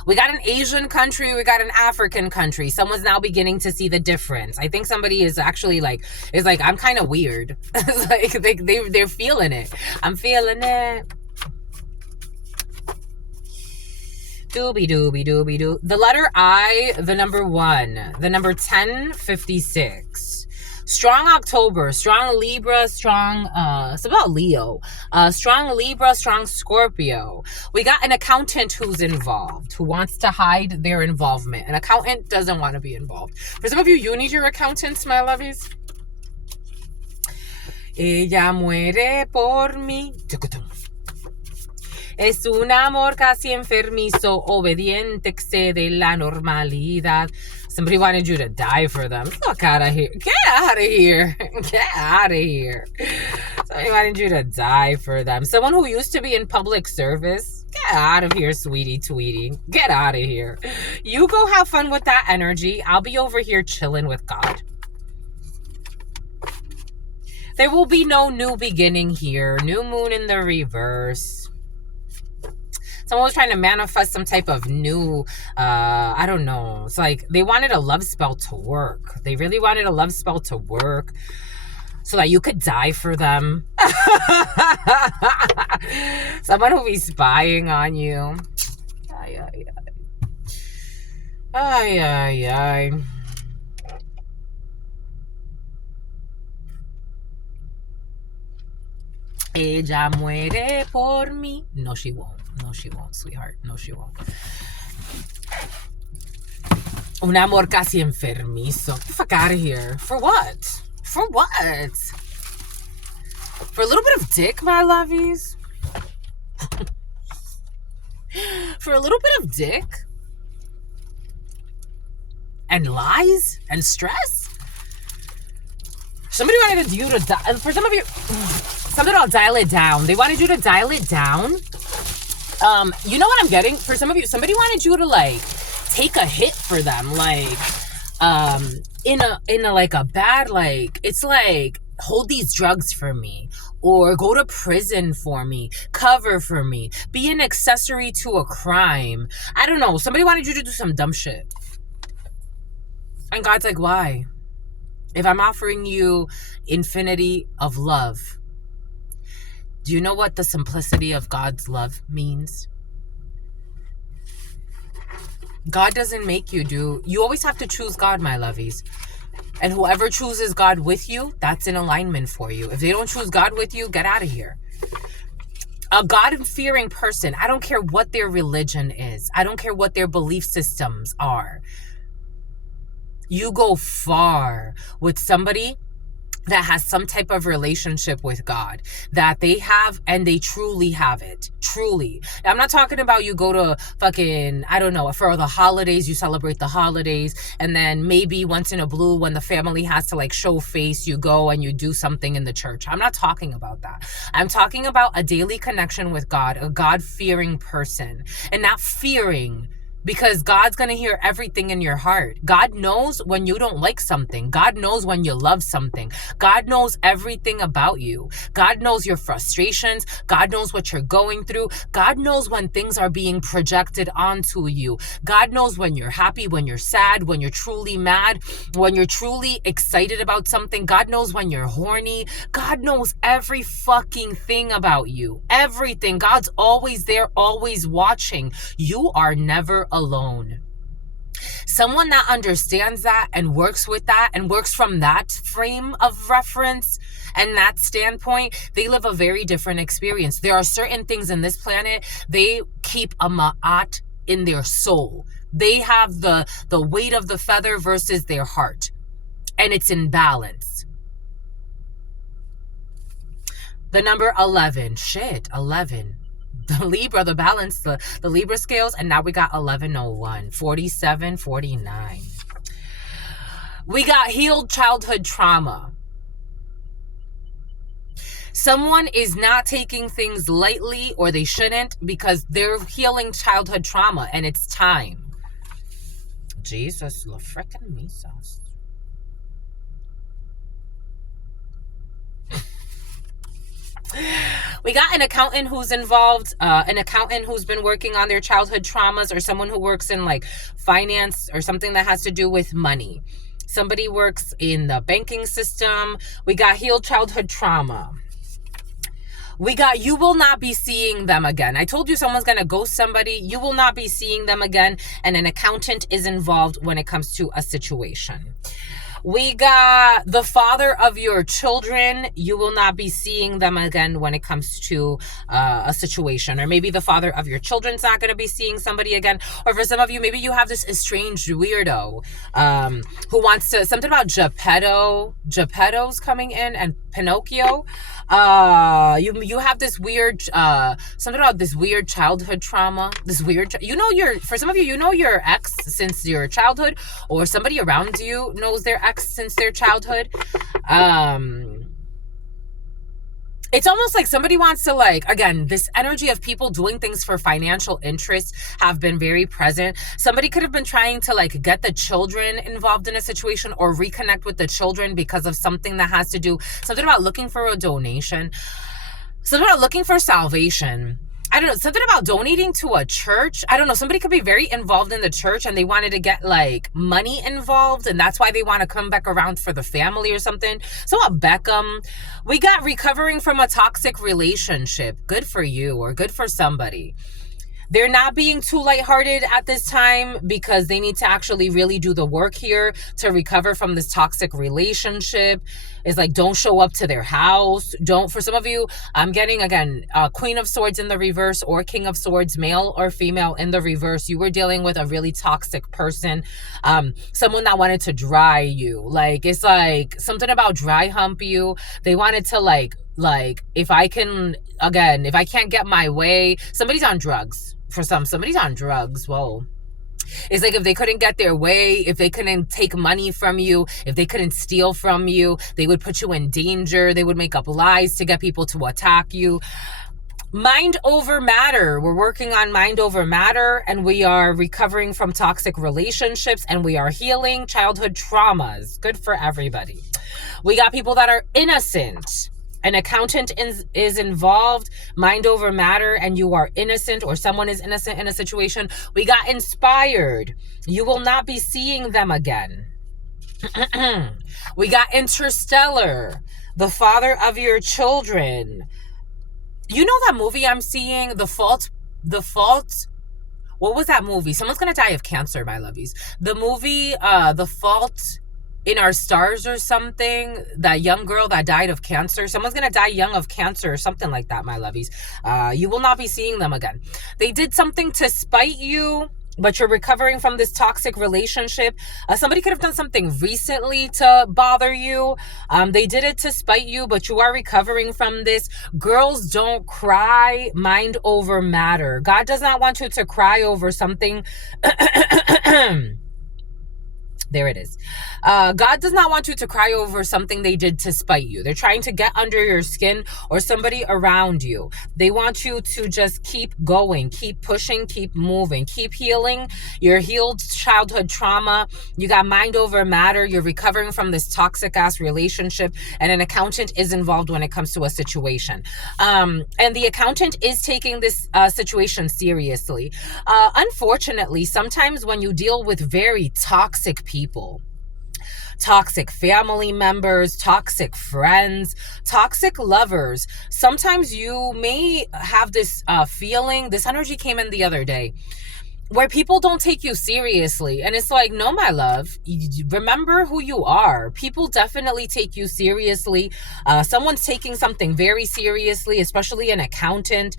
We got an Asian country. We got an African country. Someone's now beginning to see the difference. I think somebody is actually like, I'm kind of weird. It's like they're feeling it. I'm feeling it. Doobie doobie doobie doo. The letter I, the number 1, the number 1056. Strong October, strong Libra, strong, it's about Leo. Strong Libra, strong Scorpio. We got an accountant who's involved, who wants to hide their involvement. An accountant doesn't want to be involved. For some of you, you need your accountants, my lovies. Ella muere por mí. Es un amor casi enfermizo, obediente, excede la normalidad. Somebody wanted you to die for them. Fuck out of here. Get out of here. Get out of here. Somebody wanted you to die for them. Someone who used to be in public service. Get out of here, sweetie Tweety. Get out of here. You go have fun with that energy. I'll be over here chilling with God. There will be no new beginning here. New moon in the reverse. Someone was trying to manifest some type of new, I don't know. It's like they wanted a love spell to work. They really wanted a love spell to work so that you could die for them. Someone who'll be spying on you. Ay, ay, ay. Ay, ay, ay. Ella muere por mí. No, she won't. No, she won't, sweetheart. No, she won't. Un amor casi enfermizo. Get the fuck out of here. For what? For what? For a little bit of dick, my lovies? For a little bit of dick? And lies? And stress? Somebody wanted you to die. For some of you, something about dial it down. They wanted you to dial it down. You know what I'm getting? For some of you, somebody wanted you to like take a hit for them, like in a like a bad, like it's like hold these drugs for me, or go to prison for me, cover for me, be an accessory to a crime. I don't know. Somebody wanted you to do some dumb shit. And God's like, why? If I'm offering you infinity of love, do you know what the simplicity of God's love means? God doesn't make you do. You always have to choose God, my lovies. And whoever chooses God with you, that's in alignment for you. If they don't choose God with you, get out of here. A God-fearing person, I don't care what their religion is. I don't care what their belief systems are. You go far with somebody that has some type of relationship with God, that they have, and they truly have it. Truly. I'm not talking about you go to fucking, I don't know, for the holidays, you celebrate the holidays, and then maybe once in a blue when the family has to like show face, you go and you do something in the church. I'm not talking about that. I'm talking about a daily connection with God, a God-fearing person, and not fearing, because God's going to hear everything in your heart. God knows when you don't like something. God knows when you love something. God knows everything about you. God knows your frustrations. God knows what you're going through. God knows when things are being projected onto you. God knows when you're happy, when you're sad, when you're truly mad, when you're truly excited about something. God knows when you're horny. God knows every fucking thing about you. Everything. God's always there, always watching. You are never alone. Someone that understands that and works with that and works from that frame of reference and that standpoint, they live a very different experience. There are certain things in this planet, they keep a ma'at in their soul. They have the weight of the feather versus their heart, and it's in balance. The number 11. Shit, 11. The Libra, the balance, the Libra scales, and now we got 1101, 47, 49. We got healed childhood trauma. Someone is not taking things lightly, or they shouldn't, because they're healing childhood trauma, and it's time. Jesus, la frickin' misos. We got an accountant who's involved, an accountant who's been working on their childhood traumas, or someone who works in like finance or something that has to do with money. Somebody works in the banking system. We got healed childhood trauma. We got you will not be seeing them again. I told you someone's going to ghost somebody. You will not be seeing them again. And an accountant is involved when it comes to a situation. We got the father of your children. You will not be seeing them again when it comes to a situation. Or maybe the father of your children's not going to be seeing somebody again. Or for some of you, maybe you have this estranged weirdo who wants to, something about Geppetto's coming in, and Pinocchio. You have this weird, something about this weird childhood trauma, this weird, for some of you, you know your ex since your childhood, or somebody around you knows their ex since their childhood. It's almost like somebody wants to, like, again, this energy of people doing things for financial interest have been very present. Somebody could have been trying to, like, get the children involved in a situation or reconnect with the children because of something that has to do, something about looking for a donation, something about looking for salvation. I don't know, something about donating to a church. I don't know. Somebody could be very involved in the church and they wanted to get like money involved, and that's why they want to come back around for the family or something. So Beckham, we got recovering from a toxic relationship. Good for you, or good for somebody. They're not being too lighthearted at this time because they need to actually really do the work here to recover from this toxic relationship. It's like, don't show up to their house. Don't, for some of you, I'm getting, again, Queen of Swords in the reverse or King of Swords, male or female in the reverse. You were dealing with a really toxic person, someone that wanted to dry you. Like, it's like something about dry hump you. They wanted to like, if I can't get my way, somebody's on drugs. Somebody's on drugs. Whoa. It's like if they couldn't get their way, if they couldn't take money from you, if they couldn't steal from you, they would put you in danger. They would make up lies to get people to attack you. Mind over matter. We're working on mind over matter, and we are recovering from toxic relationships, and we are healing childhood traumas. Good for everybody. We got people that are innocent. An accountant is involved, mind over matter, and you are innocent, or someone is innocent in a situation. We got inspired. You will not be seeing them again. We got interstellar, the father of your children. You know that movie I'm seeing, The Fault? What was that movie? Someone's going to die of cancer, my lovies. The movie, The Fault in Our Stars or something, that young girl that died of cancer. Someone's going to die young of cancer or something like that, my lovies. You will not be seeing them again. They did something to spite you, but you're recovering from this toxic relationship. Somebody could have done something recently to bother you. They did it to spite you, but you are recovering from this. Girls, don't cry. Mind over matter. God does not want you to cry over something. There it is. God does not want you to cry over something they did to spite you. They're trying to get under your skin, or somebody around you. They want you to just keep going, keep pushing, keep moving, keep healing your healed childhood trauma. You got mind over matter. You're recovering from this toxic ass relationship, and an accountant is involved when it comes to a situation. And the accountant is taking this situation seriously. Unfortunately, sometimes when you deal with very toxic people, toxic family members, toxic friends, toxic lovers, sometimes you may have this feeling, this energy came in the other day, where people don't take you seriously. And it's like, no, my love, remember who you are. People definitely take you seriously. Someone's taking something very seriously, especially an accountant.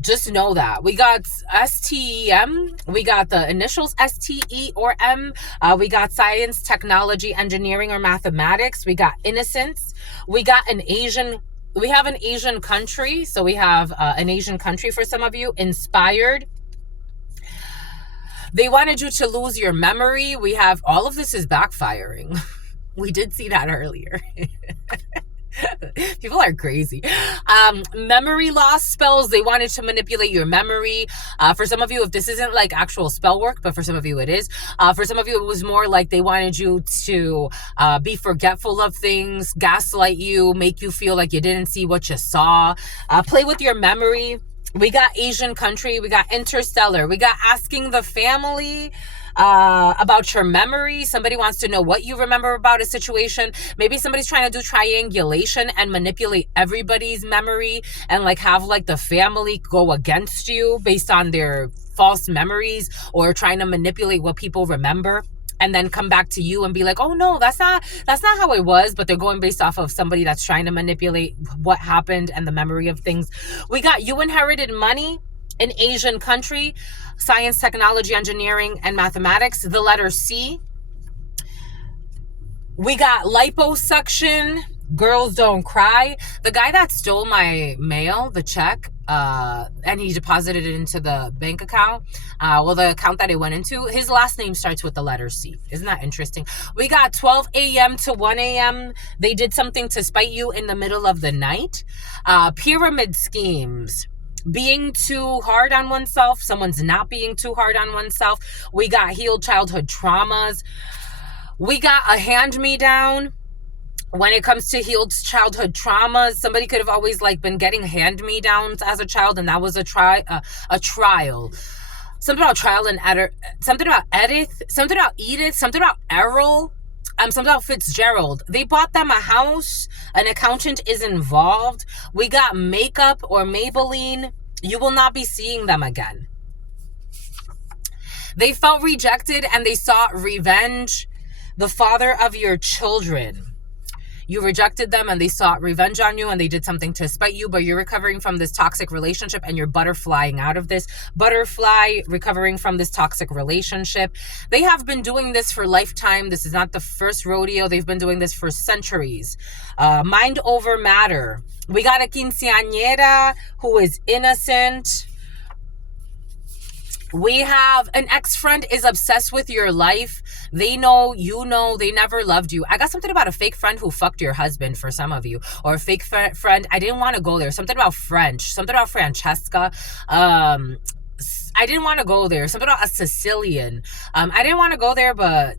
Just know that. We got STEM. We got the initials STE or M. We got science, technology, engineering, or mathematics. We got innocence. We got an Asian. We have an Asian country. So we have an Asian country for some of you. Inspired. They wanted you to lose your memory. We have, all of this is backfiring. We did see that earlier. People are crazy. Memory loss spells. They wanted to manipulate your memory. For some of you, if this isn't like actual spell work, but for some of you it is. For some of you, it was more like they wanted you to be forgetful of things, gaslight you, make you feel like you didn't see what you saw, play with your memory. We got Asian country. We got interstellar. We got asking the family about your memory. Somebody wants to know what you remember about a situation. Maybe somebody's trying to do triangulation and manipulate everybody's memory and like have like the family go against you based on their false memories, or trying to manipulate what people remember and then come back to you and be like, oh no, that's not how it was. But they're going based off of somebody that's trying to manipulate what happened and the memory of things. We got you inherited money, an Asian country, science, technology, engineering, and mathematics, the letter C. We got liposuction, Girls don't cry. The guy that stole my mail, the check, and he deposited it into the bank account, the account that it went into, his last name starts with the letter C. Isn't that interesting? We got 12 a.m. to 1 a.m. They did something to spite you in the middle of the night. Pyramid schemes. Being too hard on oneself. Someone's not being too hard on oneself. We got healed childhood traumas. We got a hand-me-down. When it comes to healed childhood traumas, somebody could have always been getting hand-me-downs as a child, and that was a trial. Something about trial and Edith, something about Edith, something about Edith, something about Errol, something about Fitzgerald. They bought them a house. An accountant is involved. We got makeup or Maybelline. You will not be seeing them again. They felt rejected and they sought revenge. The father of your children. You rejected them and they sought revenge on you and they did something to spite you, but you're recovering from this toxic relationship and you're butterflying out of this. Butterfly recovering from this toxic relationship. They have been doing this for lifetime. This is not the first rodeo. They've been doing this for centuries. Mind over matter. We got a quinceañera who is innocent. We have an ex-friend is obsessed with your life. They know, you know, they never loved you. I got something about a fake friend who fucked your husband for some of you. Or a fake friend. I didn't want to go there. Something about French. Something about Francesca. I didn't want to go there. Something about a Sicilian. I didn't want to go there, but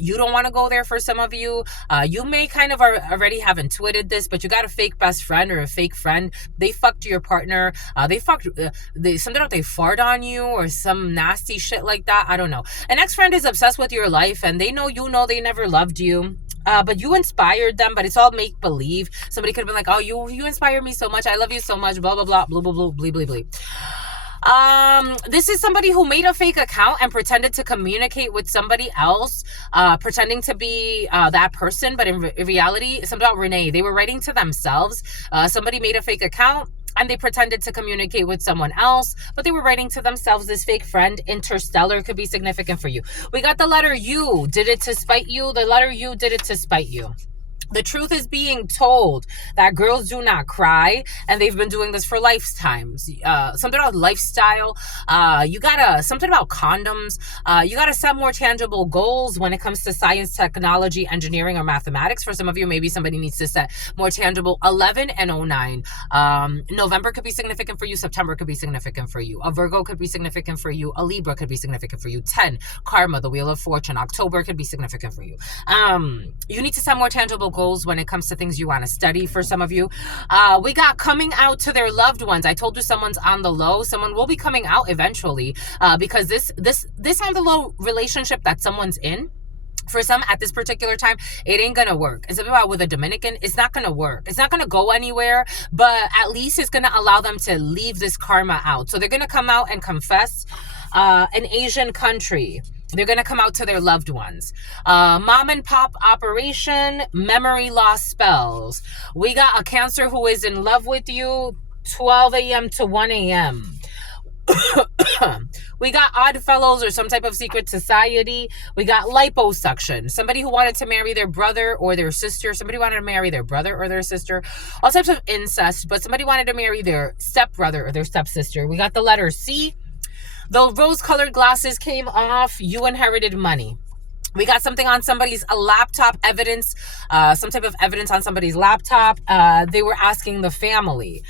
you don't want to go there for some of you. You may kind of already have intuited this, but you got a fake best friend or a fake friend. They fucked your partner. Something about they fart on you or some nasty shit like that. I don't know. An ex-friend is obsessed with your life and they know, you know, they never loved you. But you inspired them, but it's all make-believe. Somebody could have been like, oh, you inspired me so much. I love you so much. Blah, blah, blah, blah, blah, blah, blah, blah, blah. This is somebody who made a fake account and pretended to communicate with somebody else, pretending to be that person. But in reality, it's about Renee. They were writing to themselves. Somebody made a fake account and they pretended to communicate with someone else, but they were writing to themselves. This fake friend, interstellar, could be significant for you. We got the letter U. Did it to spite you? The letter U did it to spite you. The truth is being told that girls do not cry, and they've been doing this for lifetimes. Something about lifestyle. Something about condoms. You gotta set more tangible goals when it comes to science, technology, engineering, or mathematics. For some of you, maybe somebody needs to set more tangible. 11 and 09. November could be significant for you. September could be significant for you. A Virgo could be significant for you. A Libra could be significant for you. 10, Karma, the Wheel of Fortune. October could be significant for you. You need to set more tangible goals when it comes to things you want to study. For some of you, we got coming out to their loved ones. I told you someone's on the low. Someone will be coming out eventually, because this on the low relationship that someone's in, for some at this particular time, it ain't gonna work. It's about with a Dominican, it's not gonna work. It's not gonna go anywhere, but at least it's gonna allow them to leave this karma out. So they're gonna come out and confess. An Asian country. They're going to come out to their loved ones. Mom and pop operation, memory loss spells. We got a Cancer who is in love with you, 12 a.m. to 1 a.m. We got odd fellows or some type of secret society. We got liposuction. Somebody who wanted to marry their brother or their sister. Somebody wanted to marry their brother or their sister. All types of incest, but somebody wanted to marry their stepbrother or their stepsister. We got the letter C. The rose-colored glasses came off. You inherited money. We got something on somebody's laptop, evidence, some type of evidence on somebody's laptop. They were asking the family.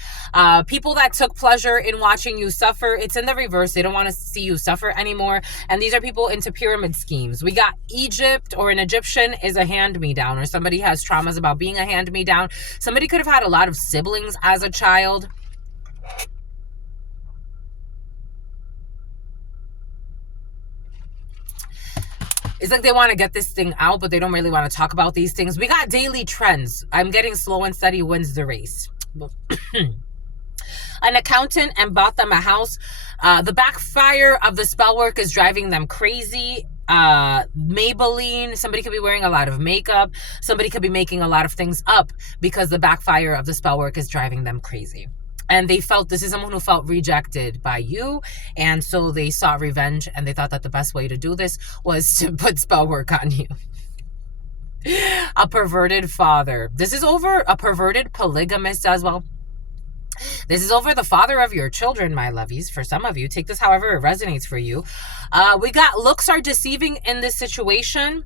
People that took pleasure in watching you suffer. It's in the reverse. They don't want to see you suffer anymore. And these are people into pyramid schemes. We got Egypt, or an Egyptian is a hand-me-down, or somebody has traumas about being a hand-me-down. Somebody could have had a lot of siblings as a child. It's like they want to get this thing out, but they don't really want to talk about these things. We got daily trends. I'm getting slow and steady wins the race. An accountant and bought them a house. The backfire of the spell work is driving them crazy. Maybelline. Somebody could be wearing a lot of makeup. Somebody could be making a lot of things up because the backfire of the spell work is driving them crazy. And they felt, this is someone who felt rejected by you. And so they sought revenge, and they thought that the best way to do this was to put spell work on you. A perverted father. This is over a perverted polygamist as well. This is over the father of your children, my lovies. For some of you, take this however it resonates for you. We got looks are deceiving in this situation.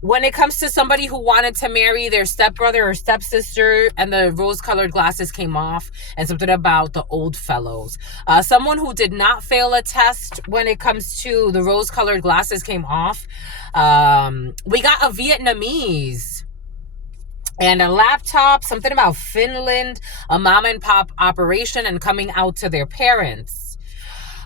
When it comes to somebody who wanted to marry their stepbrother or stepsister and the rose-colored glasses came off, and something about the old fellows. Someone who did not fail a test when it comes to the rose-colored glasses came off. We got a Vietnamese and a laptop, something about Finland, a mom and pop operation and coming out to their parents.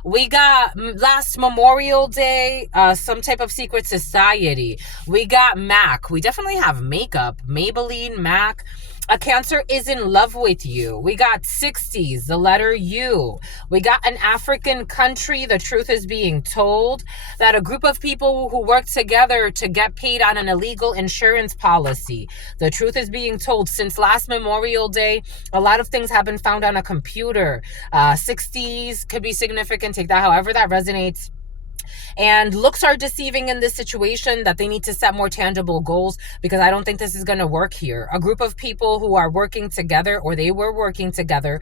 We got last Memorial Day, some type of secret society. We got MAC. We definitely have makeup. Maybelline, MAC. A Cancer is in love with you. We got 60s, the letter U. We got an African country, the truth is being told. That a group of people who work together to get paid on an illegal insurance policy. The truth is being told. Since last Memorial Day, a lot of things have been found on a computer. 60s could be significant. Take that however that resonates. And looks are deceiving in this situation, that they need to set more tangible goals, because I don't think this is going to work here. A group of people who are working together, or they were working together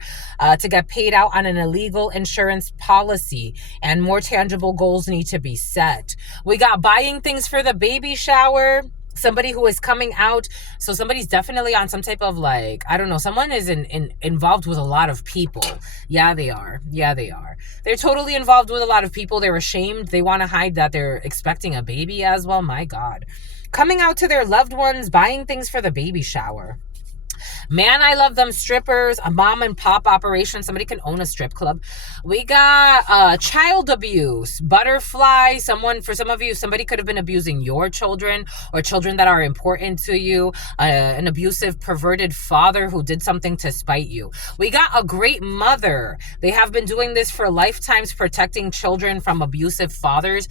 to get paid out on an illegal insurance policy, and more tangible goals need to be set. We got buying things for the baby shower. Somebody who is coming out. So somebody's definitely on some type of, like, I don't know, someone is involved with a lot of people. Yeah, they are. Yeah, they are. They're totally involved with a lot of people. They're ashamed. They want to hide that they're expecting a baby as well. My God. Coming out to their loved ones, buying things for the baby shower. Man, I love them strippers, a mom and pop operation. Somebody can own a strip club. We got child abuse, butterfly. For some of you, somebody could have been abusing your children or children that are important to you. An abusive, perverted father who did something to spite you. We got a great mother. They have been doing this for lifetimes, protecting children from abusive fathers.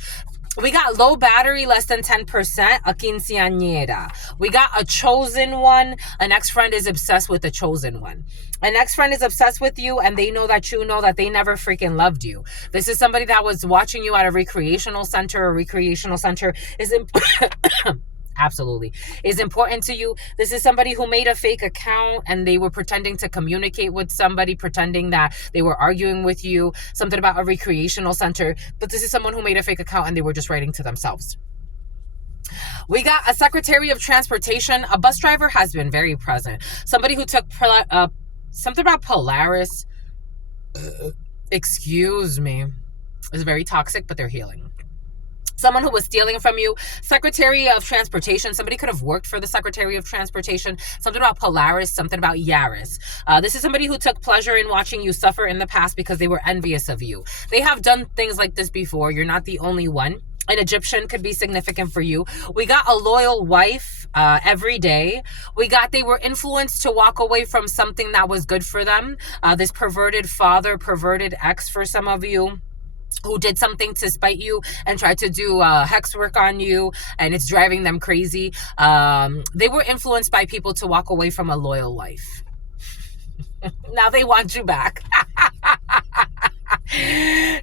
We got low battery, less than 10%, a quinceañera. We got a chosen one. An ex-friend is obsessed with the chosen one. An ex-friend is obsessed with you, and they know that you know that they never freaking loved you. This is somebody that was watching you at a recreational center. A recreational center is absolutely is important to you. This is somebody who made a fake account and they were pretending to communicate with somebody, pretending that they were arguing with you, something about a recreational center. But this is someone who made a fake account and they were just writing to themselves. We got a Secretary of Transportation. A bus driver has been very present. Somebody who took something about Polaris. Excuse me. It's very toxic, but they're healing. Someone who was stealing from you. Secretary of Transportation. Somebody could have worked for the Secretary of Transportation. Something about Polaris. Something about Yaris. This is somebody who took pleasure in watching you suffer in the past because they were envious of you. They have done things like this before. You're not the only one. An Egyptian could be significant for you. We got a loyal wife every day. We got they were influenced to walk away from something that was good for them. This perverted father, perverted ex for some of you, who did something to spite you and tried to do hex work on you, and it's driving them crazy. They were influenced by people to walk away from a loyal life. Now they want you back.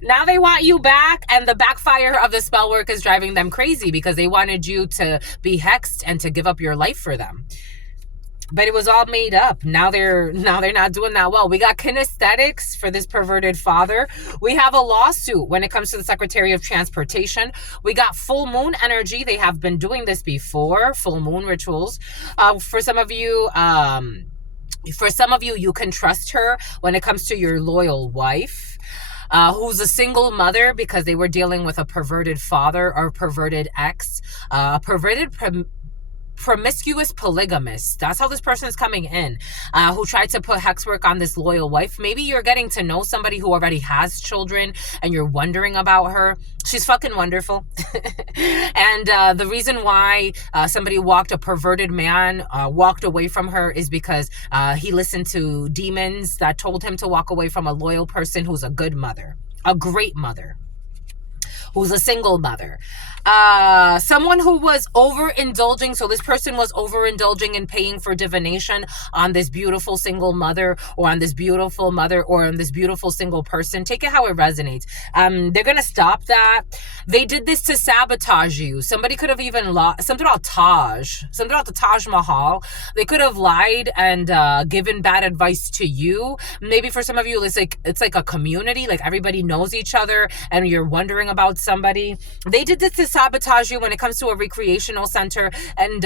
Now they want you back, and the backfire of the spell work is driving them crazy because they wanted you to be hexed and to give up your life for them. But it was all made up. Now they're not doing that well. We got kinesthetics for this perverted father. We have a lawsuit when it comes to the Secretary of Transportation. We got full moon energy. They have been doing this before, full moon rituals. For some of you, you can trust her when it comes to your loyal wife. Who's a single mother because they were dealing with a perverted father or perverted ex, promiscuous polygamist. That's how this person is coming in, who tried to put hex work on this loyal wife. Maybe you're getting to know somebody who already has children and you're wondering about her. She's fucking wonderful. And the reason why a perverted man walked away from her is because he listened to demons that told him to walk away from a loyal person who's a good mother, a great mother. who's a single mother. Someone who was overindulging. So this person was overindulging and paying for divination on this beautiful single mother, or on this beautiful mother, or on this beautiful single person. Take it how it resonates. They're going to stop that. They did this to sabotage you. Somebody could have even something about the Taj Mahal. They could have lied and given bad advice to you. Maybe for some of you, it's like a community, like everybody knows each other and you're wondering about somebody. They did this to sabotage you when it comes to a recreational center and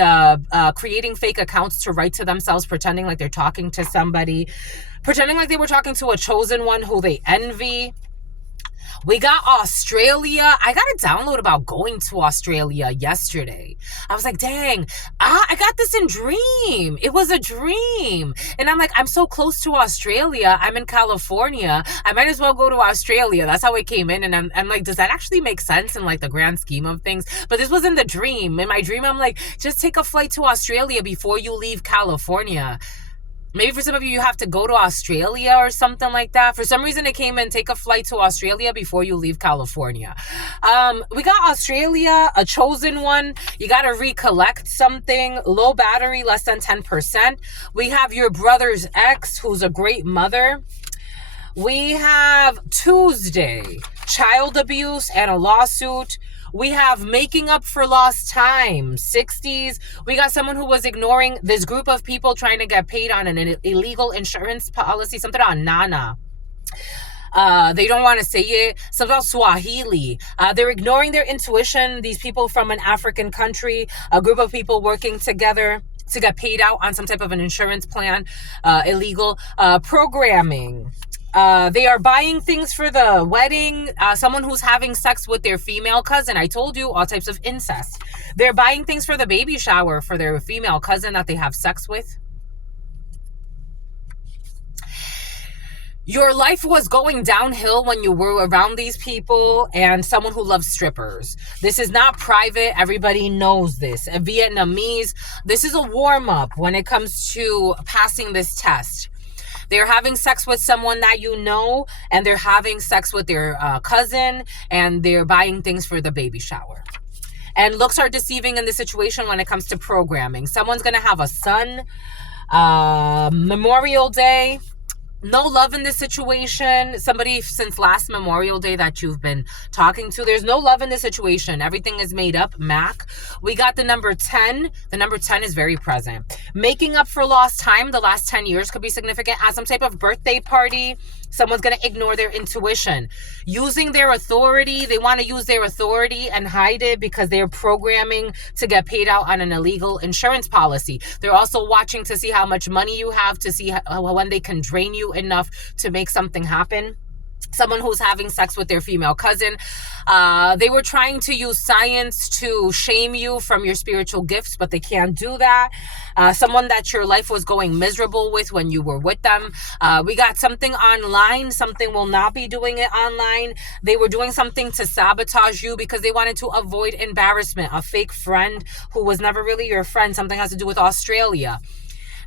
creating fake accounts to write to themselves, pretending like they're talking to somebody, pretending like they were talking to a chosen one who they envy. We got Australia. I got a download about going to Australia yesterday. I was like, dang, I got this in dream. It was a dream. And I'm like, I'm so close to Australia. I'm in California. I might as well go to Australia. That's how it came in. And I'm like, does that actually make sense in like the grand scheme of things? But this wasn't the dream. In my dream, I'm like, just take a flight to Australia before you leave California. Maybe for some of you, you have to go to Australia or something like that. For some reason, it came in, take a flight to Australia before you leave California. We got Australia, a chosen one. You got to recollect something. Low battery, less than 10%. We have your brother's ex, who's a great mother. We have Tuesday, child abuse and a lawsuit. We have making up for lost time, 60s. We got someone who was ignoring this group of people trying to get paid on an illegal insurance policy, something on Nana. They don't want to say it. Something about Swahili. They're ignoring their intuition. These people from an African country, a group of people working together to get paid out on some type of an insurance plan, illegal programming. They are buying things for the wedding. Someone who's having sex with their female cousin. I told you, all types of incest. They're buying things for the baby shower for their female cousin that they have sex with. Your life was going downhill when you were around these people and someone who loves strippers. This is not private. Everybody knows this. A Vietnamese, this is a warm-up when it comes to passing this test. They're having sex with someone that you know, and they're having sex with their cousin, and they're buying things for the baby shower. And looks are deceiving in this situation when it comes to programming. Someone's going to have a son. Memorial Day. No love in this situation. Somebody since last Memorial Day that you've been talking to, there's no love in this situation. Everything is made up. Mac. We got the number 10. The number 10 is very present. Making up for lost time. The last 10 years could be significant. At some type of birthday party, someone's going to ignore their intuition. Using their authority. They want to use their authority and hide it because they're programming to get paid out on an illegal insurance policy. They're also watching to see how much money you have, to see when they can drain you enough to make something happen. Someone who's having sex with their female cousin. They were trying to use science to shame you from your spiritual gifts, but they can't do that. Someone that your life was going miserable with when you were with them. We got something online. Something will not be doing it online. They were doing something to sabotage you because they wanted to avoid embarrassment. A fake friend who was never really your friend. Something has to do with Australia.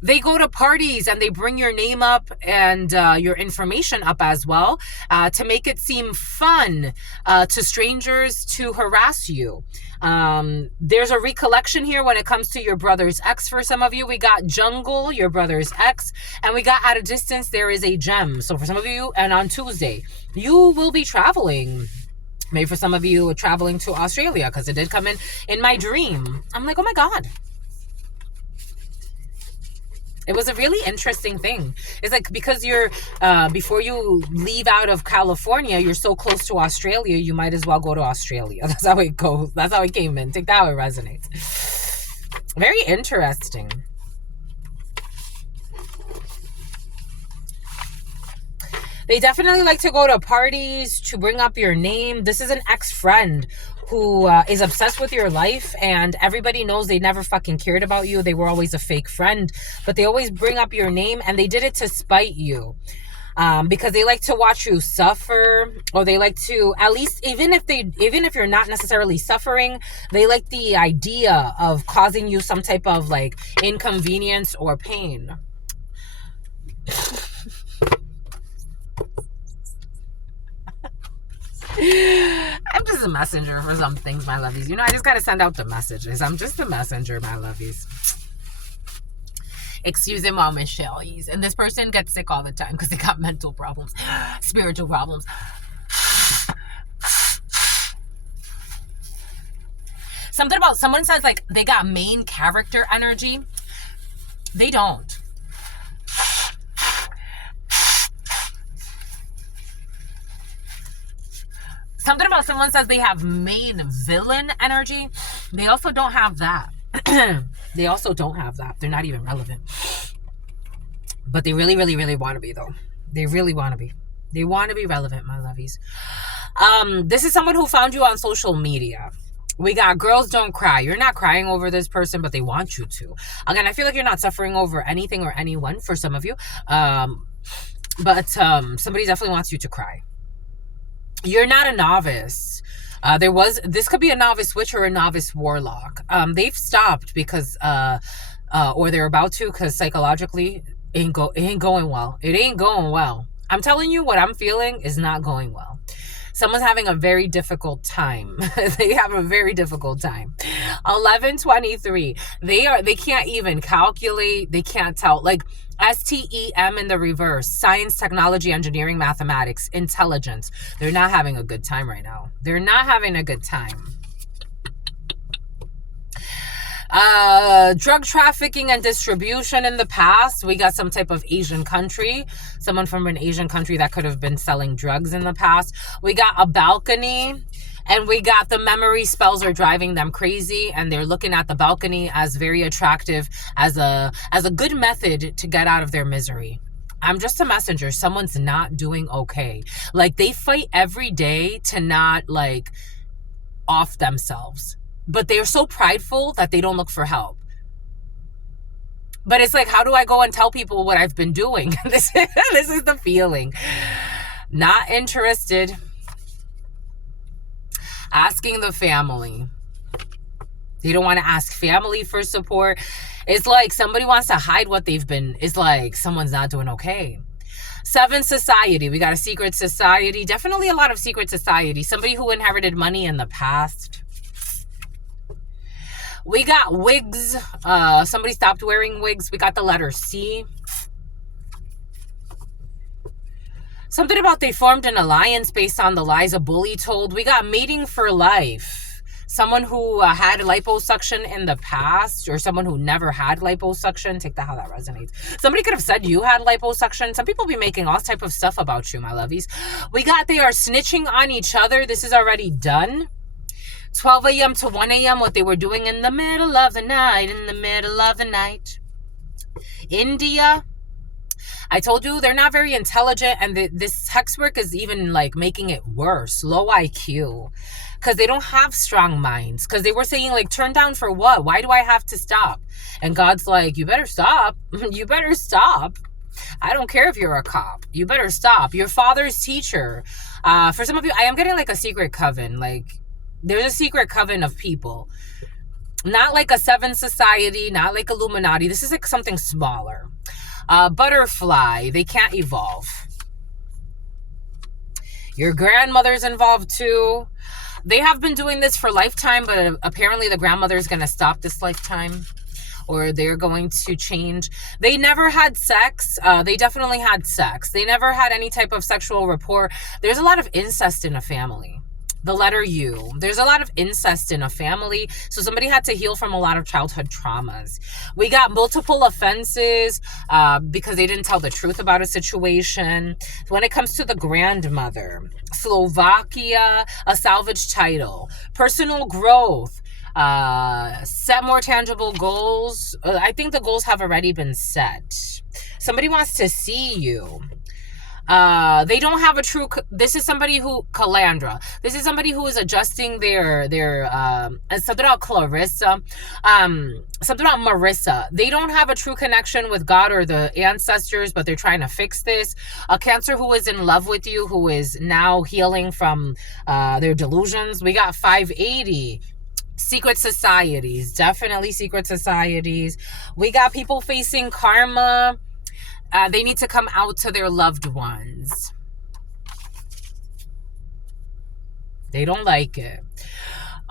They go to parties and they bring your name up and your information up as well to make it seem fun to strangers to harass you. There's a recollection here when it comes to your brother's ex. For some of you, we got jungle, your brother's ex, and we got at a distance, there is a gem. So for some of you, and on Tuesday, you will be traveling. Maybe for some of you, traveling to Australia, because it did come in my dream. I'm like, oh my God. It was a really interesting thing. It's like, because you're, before you leave out of California, you're so close to Australia, you might as well go to Australia. That's how it goes. That's how it came in. Take that how it resonates. Very interesting. They definitely like to go to parties to bring up your name. This is an ex-friend who is obsessed with your life, and everybody knows they never fucking cared about you. They were always a fake friend, but they always bring up your name, and they did it to spite you. Because they like to watch you suffer, or they like to, at least, even if you're not necessarily suffering, they like the idea of causing you some type of like inconvenience or pain. I'm just a messenger for some things, my lovies. You know, I just gotta send out the messages. I'm just a messenger, my lovies. Excuse them all, Michelle. And this person gets sick all the time because they got mental problems, spiritual problems. Something about someone says like they got main character energy. They don't. Something about someone says they have main villain energy. They also don't have that. They also don't have that. They're not even relevant. But they really, really, really want to be, though. They really want to be. They want to be relevant, my lovies. This is someone who found you on social media. We got girls don't cry. You're not crying over this person, but they want you to. Again, I feel like you're not suffering over anything or anyone for some of you. But somebody definitely wants you to cry. You're not a novice. This could be a novice witch or a novice warlock. They've stopped because, or they're about to, because psychologically it ain't going well. It ain't going well. I'm telling you, what I'm feeling is not going well. Someone's having a very difficult time. They have a very difficult time. 1123. They can't even calculate. They can't tell. Like STEM in the reverse. Science, technology, engineering, mathematics, intelligence. They're not having a good time right now. They're not having a good time. Drug trafficking and distribution in the past. We got some type of Asian country. Someone from an Asian country that could have been selling drugs in the past. We got a balcony. And we got the memory spells are driving them crazy. And they're looking at the balcony as very attractive, as a good method to get out of their misery. I'm just a messenger. Someone's not doing okay. Like they fight every day to not like off themselves. But they're so prideful that they don't look for help. But it's like, how do I go and tell people what I've been doing? This is the feeling. Not interested. Asking the family. They don't want to ask family for support. It's like somebody wants to hide what they've been. It's like someone's not doing okay. 7 society. We got a secret society. Definitely a lot of secret society. Somebody who inherited money in the past. We got wigs. Somebody stopped wearing wigs. We got the letter C. Something about they formed an alliance based on the lies a bully told. We got mating for life. Someone who had liposuction in the past, or someone who never had liposuction. Take that how that resonates. Somebody could have said you had liposuction. Some people be making all type of stuff about you, my lovies. We got they are snitching on each other. This is already done. 12 a.m. to 1 a.m. what they were doing in the middle of the night. India. I told you they're not very intelligent, and this hex work is even like making it worse. Low IQ. Because they don't have strong minds. Because they were saying like, turn down for what? Why do I have to stop? And God's like, you better stop. You better stop. I don't care if you're a cop. You better stop. Your father's teacher. For some of you, I am getting like a secret coven. Like, there's a secret coven of people. Not like a 7 society, not like Illuminati. This is like something smaller. Butterfly. They can't evolve. Your grandmother's involved too. They have been doing this for lifetime, but apparently the grandmother is going to stop this lifetime. Or they're going to change. They never had sex. They definitely had sex. They never had any type of sexual rapport. There's a lot of incest in a family. The letter U. There's a lot of incest in a family. So somebody had to heal from a lot of childhood traumas. We got multiple offenses because they didn't tell the truth about a situation. When it comes to the grandmother, Slovakia, a salvage title, personal growth, set more tangible goals. I think the goals have already been set. Somebody wants to see you. They don't have a true, this is somebody who, Calandra, this is somebody who is adjusting their something about Clarissa, something about Marissa. They don't have a true connection with God or the ancestors, but they're trying to fix this. A Cancer who is in love with you, who is now healing from, their delusions. We got 580. Secret societies, definitely secret societies. We got people facing karma. They need to come out to their loved ones. They don't like it.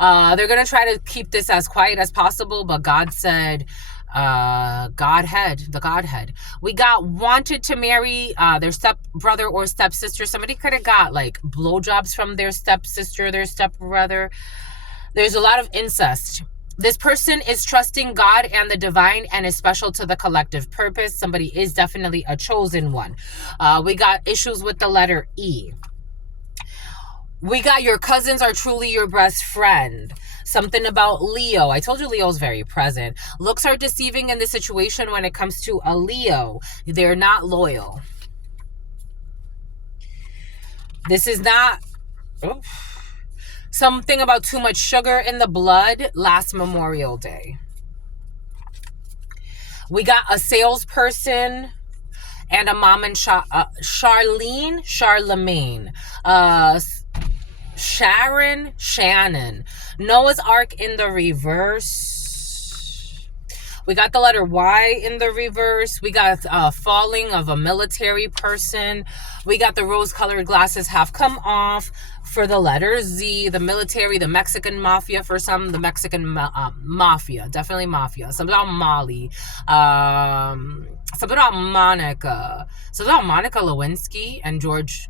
They're going to try to keep this as quiet as possible, but God said, the Godhead. We got wanted to marry their stepbrother or stepsister. Somebody could have got like blowjobs from their stepsister, their stepbrother. There's a lot of incest. This person is trusting God and the divine and is special to the collective purpose. Somebody is definitely a chosen one. We got issues with the letter E. We got your cousins are truly your best friend. Something about Leo. I told you Leo's very present. Looks are deceiving in this situation when it comes to a Leo. They're not loyal. This is not... Oh. Something about too much sugar in the blood last Memorial Day. We got a salesperson and a mom and Charlemagne. Shannon. Noah's Ark in the reverse. We got the letter Y in the reverse. We got falling of a military person. We got the rose-colored glasses have come off for the letter Z, the military, the Mexican mafia for some, the Mexican mafia, definitely mafia. Something about Molly. Something about Monica. Something about Monica Lewinsky and George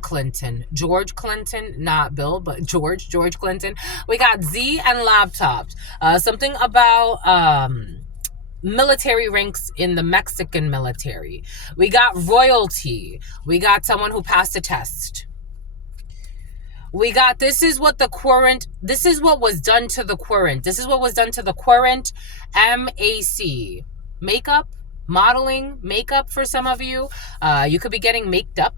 Clinton. George Clinton, not Bill, but George Clinton. We got Z and laptops. Something about military ranks in the Mexican military. We got royalty. We got someone who passed a test. We got this is what was done to the current. This is what was done to the current MAC. Makeup, modeling, makeup for some of you. You could be getting maked up.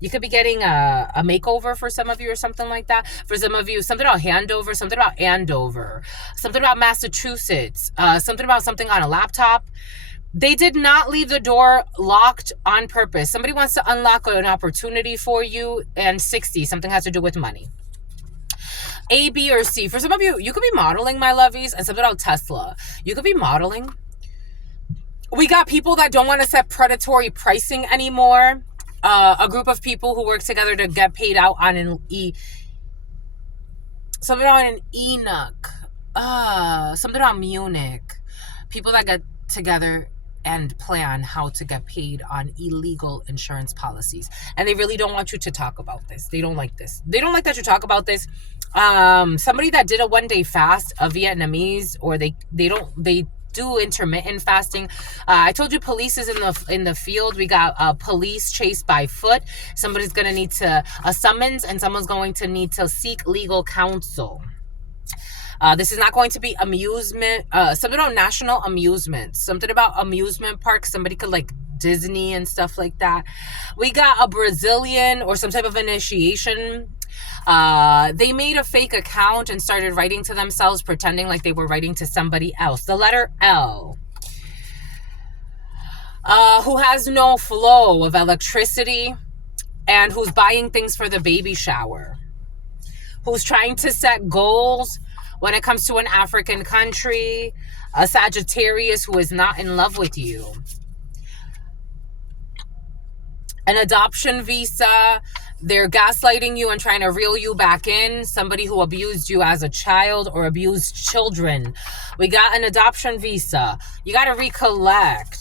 You could be getting a makeover for some of you or something like that. For some of you, something about handover, something about Andover, something about Massachusetts, something about something on a laptop. They did not leave the door locked on purpose. Somebody wants to unlock an opportunity for you, and 60, something has to do with money. A, B, or C. For some of you, you could be modeling, my lovies, and something about Tesla. You could be modeling. We got people that don't want to set predatory pricing anymore. A group of people who work together to get paid out on an something on an Enoch. Something on Munich. People that get together and plan how to get paid on illegal insurance policies. And they really don't want you to talk about this. They don't like this. They don't like that you talk about this. Somebody that did a 1-day fast, a Vietnamese, or they do intermittent fasting. I told you police is in the field. We got police chased by foot. Somebody's going to need a summons, and someone's going to need to seek legal counsel. This is not going to be amusement. Something about national amusement. Something about amusement parks. Somebody could like Disney and stuff like that. We got a Brazilian or some type of initiation. They made a fake account and started writing to themselves, pretending like they were writing to somebody else. The letter L. Who has no flow of electricity and who's buying things for the baby shower. Who's trying to set goals when it comes to an African country. A Sagittarius who is not in love with you. An adoption visa. They're gaslighting you and trying to reel you back in. Somebody who abused you as a child or abused children. We got an adoption visa. You got to recollect.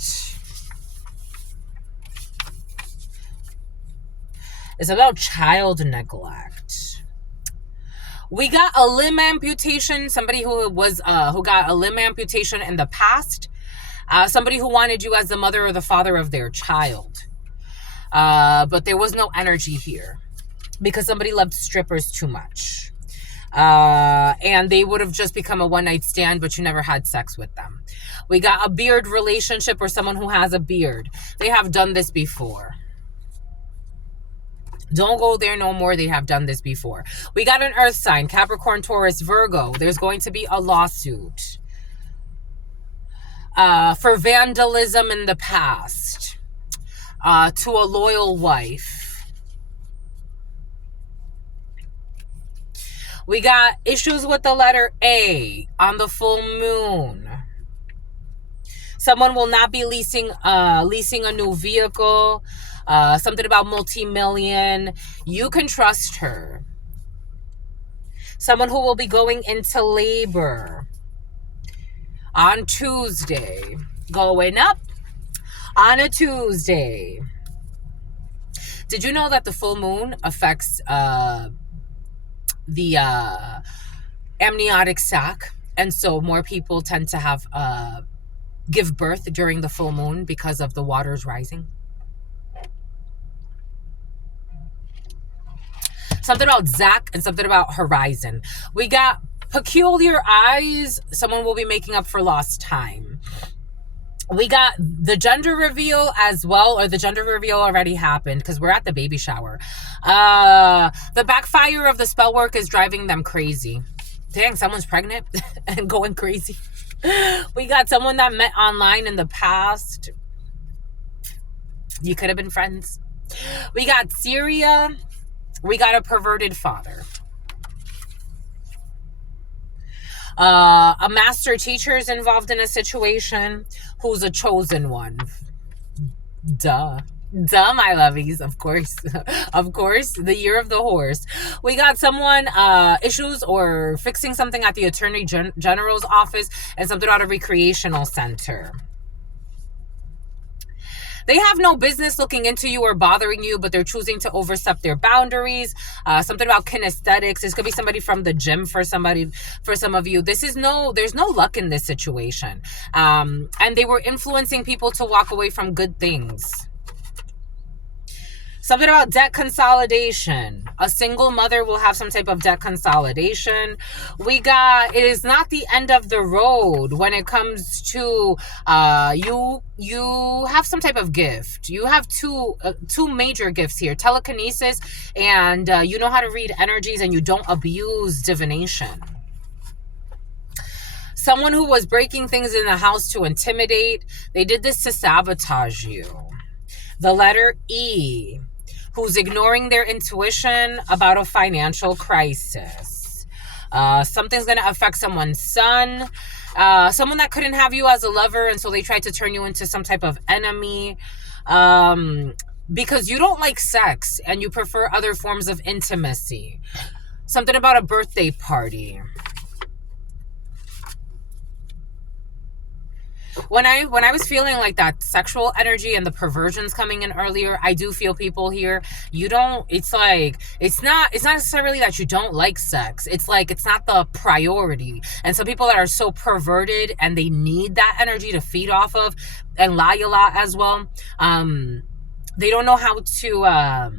It's about child neglect. We got a limb amputation. Somebody who got a limb amputation in the past. Somebody who wanted you as the mother or the father of their child. But there was no energy here because somebody loved strippers too much. And they would have just become a one-night stand, but you never had sex with them. We got a beard relationship or someone who has a beard. They have done this before. Don't go there no more. They have done this before. We got an earth sign, Capricorn, Taurus, Virgo. There's going to be a lawsuit for vandalism in the past. To a loyal wife. We got issues with the letter A on the full moon. Someone will not be leasing a new vehicle. Something about multi-million. You can trust her. Someone who will be going into labor on Tuesday. Going up on a Tuesday. Did you know that the full moon affects the amniotic sac? And so more people tend to have give birth during the full moon because of the waters rising. Something about Zach and something about horizon. We got peculiar eyes. Someone will be making up for lost time. We got the gender reveal as well, or the gender reveal already happened because we're at the baby shower. The backfire of the spell work is driving them crazy. Dang, someone's pregnant and going crazy. We got someone that met online in the past. You could have been friends. We got Syria. We got a perverted father. A master teacher is involved in a situation who's a chosen one. Duh, my lovies, of course. Of course, the year of the horse. We got someone issues or fixing something at the Attorney General's office and something at a recreational center. They have no business looking into you or bothering you, but they're choosing to overstep their boundaries. Something about kinesthetics. This could be somebody from the gym for some of you. There's no luck in this situation. And they were influencing people to walk away from good things. Something about debt consolidation. A single mother will have some type of debt consolidation. We got, it is not the end of the road when it comes to you have some type of gift. You have two major gifts here. Telekinesis and you know how to read energies and you don't abuse divination. Someone who was breaking things in the house to intimidate. They did this to sabotage you. The letter E. Who's ignoring their intuition about a financial crisis. Something's going to affect someone's son. Someone that couldn't have you as a lover, and so they tried to turn you into some type of enemy. Because you don't like sex, and you prefer other forms of intimacy. Something about a birthday party. When I was feeling like that sexual energy and the perversions coming in earlier, I do feel people here. It's not necessarily that you don't like sex. It's like it's not the priority. And some people that are so perverted and they need that energy to feed off of and lie a lot as well. They don't know how to.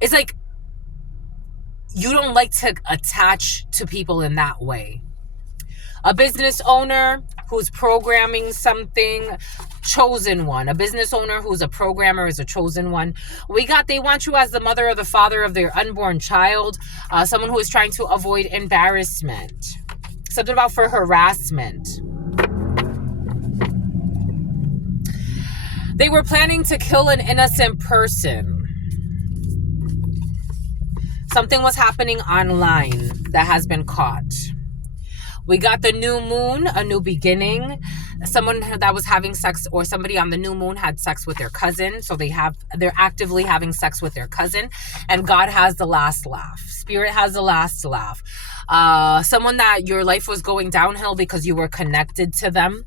It's like you don't like to attach to people in that way. A business owner who's programming something, chosen one. A business owner who's a programmer is a chosen one. They want you as the mother or the father of their unborn child. Someone who is trying to avoid embarrassment. Something about for harassment. They were planning to kill an innocent person. Something was happening online that has been caught. We got the new moon, a new beginning. Someone that was having sex or somebody on the new moon had sex with their cousin. So they're actively having sex with their cousin. And God has the last laugh. Spirit has the last laugh. Someone that your life was going downhill because you were connected to them.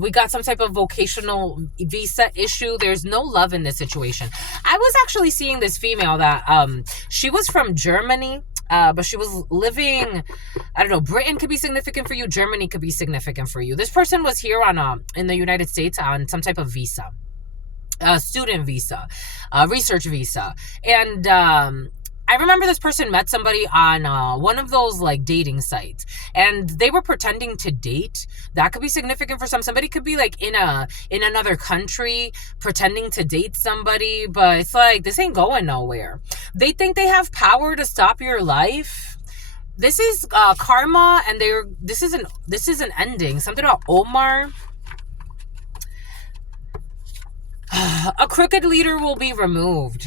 We got some type of vocational visa issue. There's no love in this situation. I was actually seeing this female that she was from Germany. But she was living, I don't know, Britain could be significant for you. Germany could be significant for you. This person was here in the United States on some type of visa, student visa, research visa. And I remember this person met somebody on one of those like dating sites, and they were pretending to date. That could be significant for somebody could be like in another country pretending to date somebody, but it's like this ain't going nowhere. They think they have power to stop your life. This is karma, and this is an ending. Something about Omar. A crooked leader will be removed.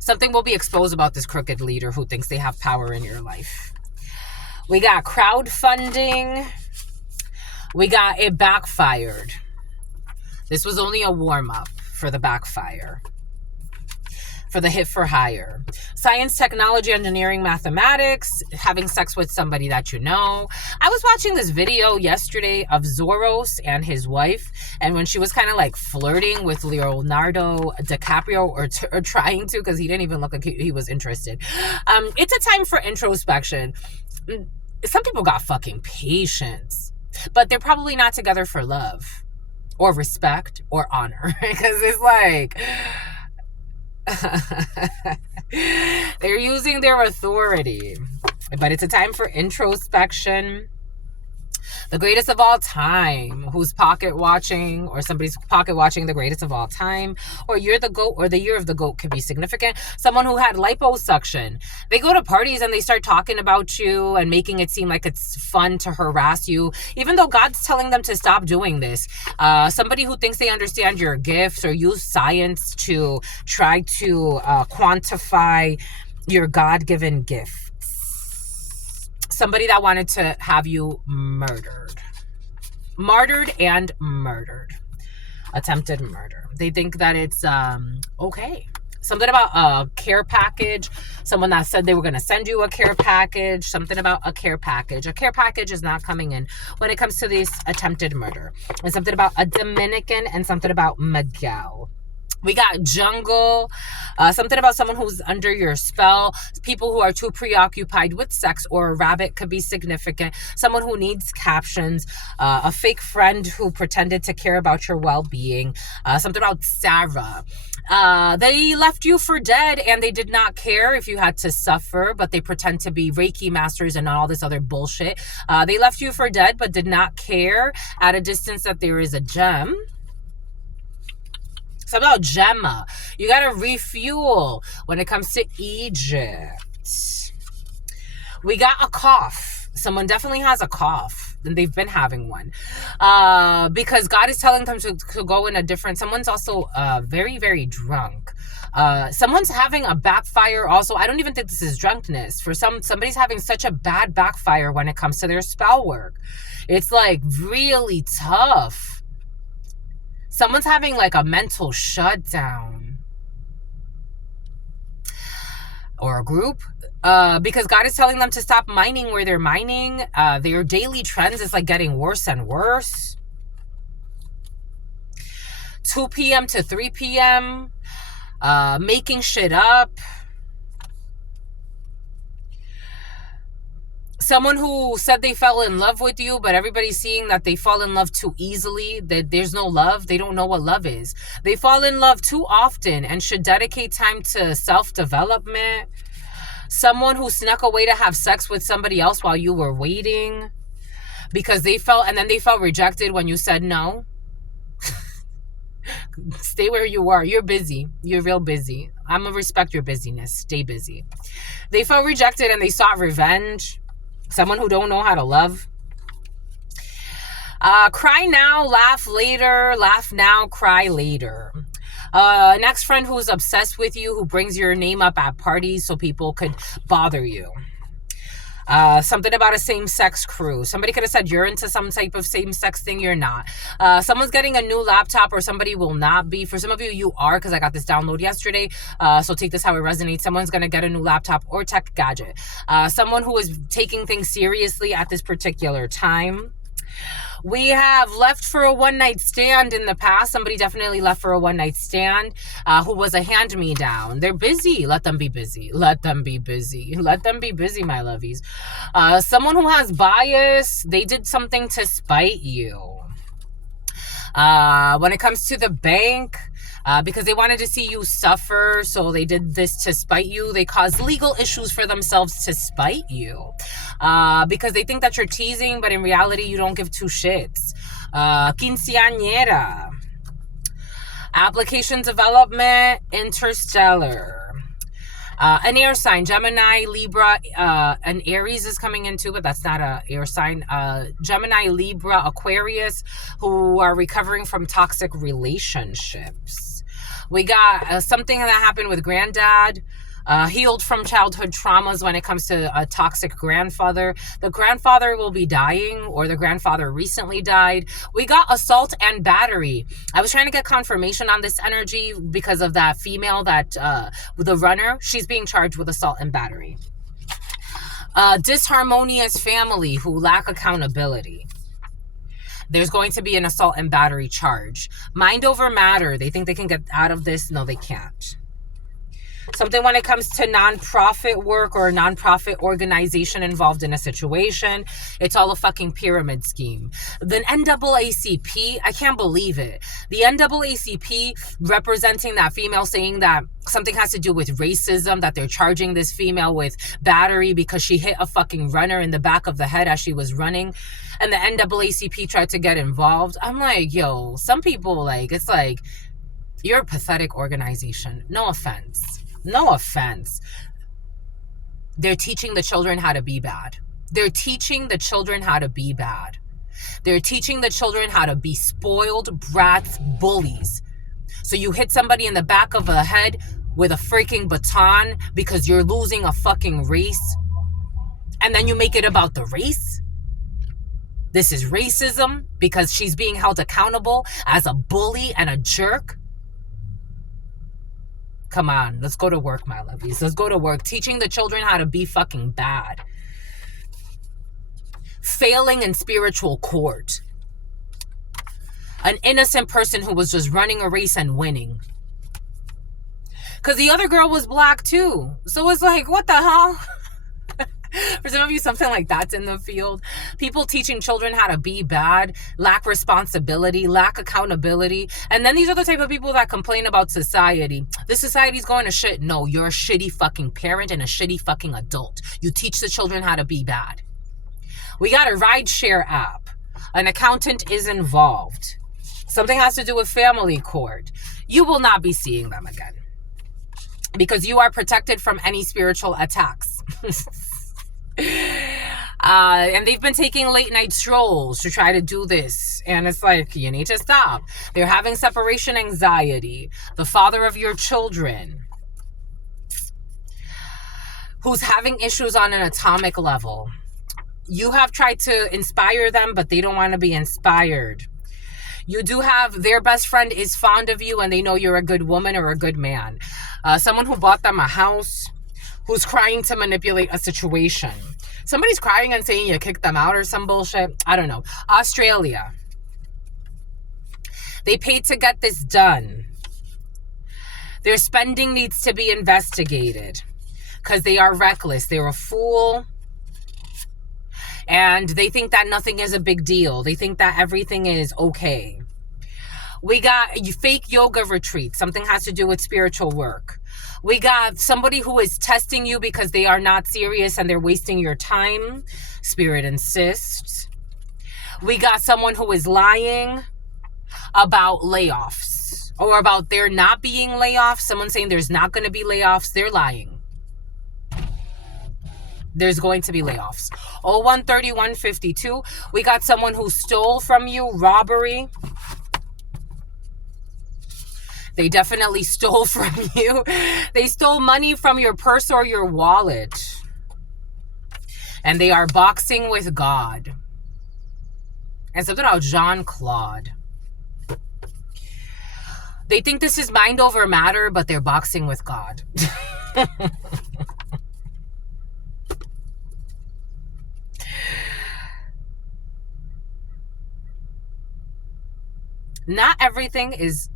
Something will be exposed about this crooked leader who thinks they have power in your life. We got crowdfunding. We got it backfired. This was only a warm-up for the backfire. for the hit for hire. Science, technology, engineering, mathematics, having sex with somebody that you know. I was watching this video yesterday of Zoros and his wife, and when she was kind of like flirting with Leonardo DiCaprio, or trying to, because he didn't even look like he was interested. It's a time for introspection. Some people got fucking patience, but they're probably not together for love or respect or honor, because it's like they're using their authority. But it's a time for introspection. The greatest of all time, who's pocket watching, or somebody's pocket watching the greatest of all time, or you're the GOAT, or the year of the GOAT could be significant. Someone who had liposuction. They go to parties and they start talking about you and making it seem like it's fun to harass you, even though God's telling them to stop doing this. Somebody who thinks they understand your gifts, or use science to try to quantify your God-given gift. Somebody that wanted to have you murdered. Martyred and murdered. Attempted murder. They think that it's okay. Something about a care package. Someone that said they were going to send you a care package. Something about a care package. A care package is not coming in when it comes to this attempted murder. And something about a Dominican, and something about Miguel. We got jungle, something about someone who's under your spell, people who are too preoccupied with sex, or a rabbit could be significant, someone who needs captions, a fake friend who pretended to care about your well-being, something about Sarah. They left you for dead, and they did not care if you had to suffer, but they pretend to be Reiki masters and all this other bullshit. They left you for dead, but did not care at a distance that there is a gem. Something about Gemma. You got to refuel when it comes to Egypt. We got a cough. Someone definitely has a cough. And they've been having one. Because God is telling them to go in a different... Someone's also very, very drunk. Someone's having a backfire also. I don't even think this is drunkenness. For somebody's having such a bad backfire when it comes to their spell work. It's like really tough. Someone's having like a mental shutdown, or a group, because God is telling them to stop mining where they're mining. Their daily trends is like getting worse and worse. 2 p.m. to 3 p.m., making shit up. Someone who said they fell in love with you, but everybody's seeing that they fall in love too easily, that there's no love. They don't know what love is. They fall in love too often and should dedicate time to self-development. Someone who snuck away to have sex with somebody else while you were waiting, because they felt rejected when you said no. Stay where you are. You're busy. You're real busy. I'm gonna respect your busyness. Stay busy. They felt rejected and they sought revenge. Someone who don't know how to love. Cry now, laugh later. Laugh now, cry later. An ex-friend who's obsessed with you, who brings your name up at parties so people could bother you. Something about a same-sex crew. Somebody could have said you're into some type of same-sex thing. You're not. Someone's getting a new laptop, or somebody will not be. For some of you, you are, because I got this download yesterday. So take this how it resonates. Someone's going to get a new laptop or tech gadget. Someone who is taking things seriously at this particular time. We have left for a one-night stand in the past. Somebody definitely left for a one-night stand who was a hand-me-down. They're busy. Let them be busy. Let them be busy. Let them be busy, my lovies. Someone who has bias. They did something to spite you. When it comes to the bank, because they wanted to see you suffer, so they did this to spite you. They caused legal issues for themselves to spite you, because they think that you're teasing, but in reality, you don't give two shits. Quinceañera. Application development, interstellar. An air sign, Gemini, Libra, and Aries is coming in too, but that's not a air sign. Gemini, Libra, Aquarius, who are recovering from toxic relationships. We got something that happened with granddad. healed from childhood traumas when it comes to a toxic grandfather. The grandfather will be dying, or the grandfather recently died. We got assault and battery. I was trying to get confirmation on this energy because of that female that, the runner, she's being charged with assault and battery. Disharmonious family who lack accountability. There's going to be an assault and battery charge. Mind over matter. They think they can get out of this. No, they can't. Something when it comes to nonprofit work or a nonprofit organization involved in a situation. It's all a fucking pyramid scheme. The NAACP, I can't believe it. The NAACP representing that female, saying that something has to do with racism, that they're charging this female with battery because she hit a fucking runner in the back of the head as she was running. And the NAACP tried to get involved. I'm like, yo, some people, like, it's like, you're a pathetic organization. No offense. No offense. They're teaching the children how to be bad. They're teaching the children how to be bad. They're teaching the children how to be spoiled brats, bullies. So you hit somebody in the back of the head with a freaking baton because you're losing a fucking race. And then you make it about the race. This is racism because she's being held accountable as a bully and a jerk. Come on, let's go to work, my lovies. Let's go to work. Teaching the children how to be fucking bad. Failing in spiritual court. An innocent person who was just running a race and winning. Because the other girl was black too. So it's like, what the hell? For some of you, something like that's in the field. People teaching children how to be bad, lack responsibility, lack accountability. And then these are the type of people that complain about society. This society's going to shit. No, you're a shitty fucking parent and a shitty fucking adult. You teach the children how to be bad. We got a rideshare app. An accountant is involved. Something has to do with family court. You will not be seeing them again. Because you are protected from any spiritual attacks. And they've been taking late night strolls to try to do this. And it's like, you need to stop. They're having separation anxiety. The father of your children, who's having issues on an atomic level. You have tried to inspire them, but they don't want to be inspired. You do have their best friend is fond of you and they know you're a good woman or a good man. Someone who bought them a house, who's crying to manipulate a situation. Somebody's crying and saying you kicked them out or some bullshit. I don't know. Australia. They paid to get this done. Their spending needs to be investigated because they are reckless. They're a fool. And they think that nothing is a big deal. They think that everything is okay. We got fake yoga retreats. Something has to do with spiritual work. We got somebody who is testing you because they are not serious and they're wasting your time. Spirit insists. We got someone who is lying about layoffs or about there not being layoffs. Someone saying there's not going to be layoffs. They're lying. There's going to be layoffs. 013152. We got someone who stole from you. Robbery. They definitely stole from you. They stole money from your purse or your wallet. And they are boxing with God. And something about Jean-Claude. They think this is mind over matter, but they're boxing with God. Not everything is...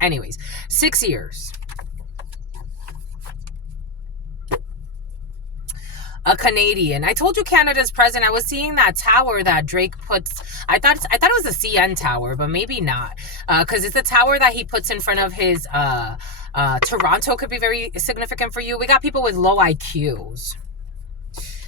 Anyways, 6 years. A Canadian. I told you Canada's present. I was seeing that tower that Drake puts. I thought it was a CN tower, but maybe not. Because it's a tower that he puts in front of his Toronto could be very significant for you. We got people with low IQs.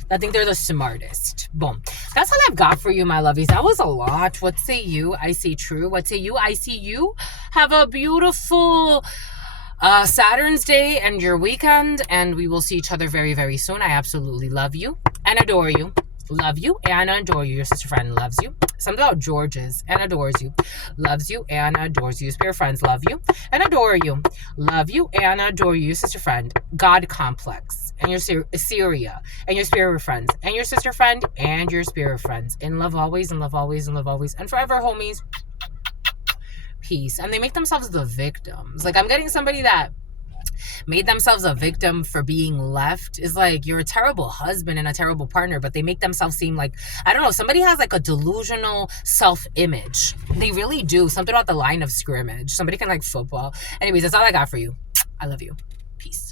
I think they're the smartest. Boom. That's all I've got for you, my lovies. That was a lot. What say you? I see true. What say you? I see you. Have a beautiful Saturn's Day and your weekend. And we will see each other very, very soon. I absolutely love you and adore you. Love you and adore you. Your sister friend loves you. Something about George's and adores you. Loves you and adores you. Spirit friends love you and adore you. Love you and adore you. Your sister friend. God complex. And your Syria. And your spirit friends. And your sister friend and your spirit friends. In love always, and love always, and love always. And forever, homies. Peace. And they make themselves the victims. Like, I'm getting somebody that made themselves a victim for being left. Is like, you're a terrible husband and a terrible partner, but they make themselves seem like, I don't know, somebody has like a delusional self-image. They really do. Something about the line of scrimmage. Somebody can like football. Anyways, that's all I got for you. I love you. Peace.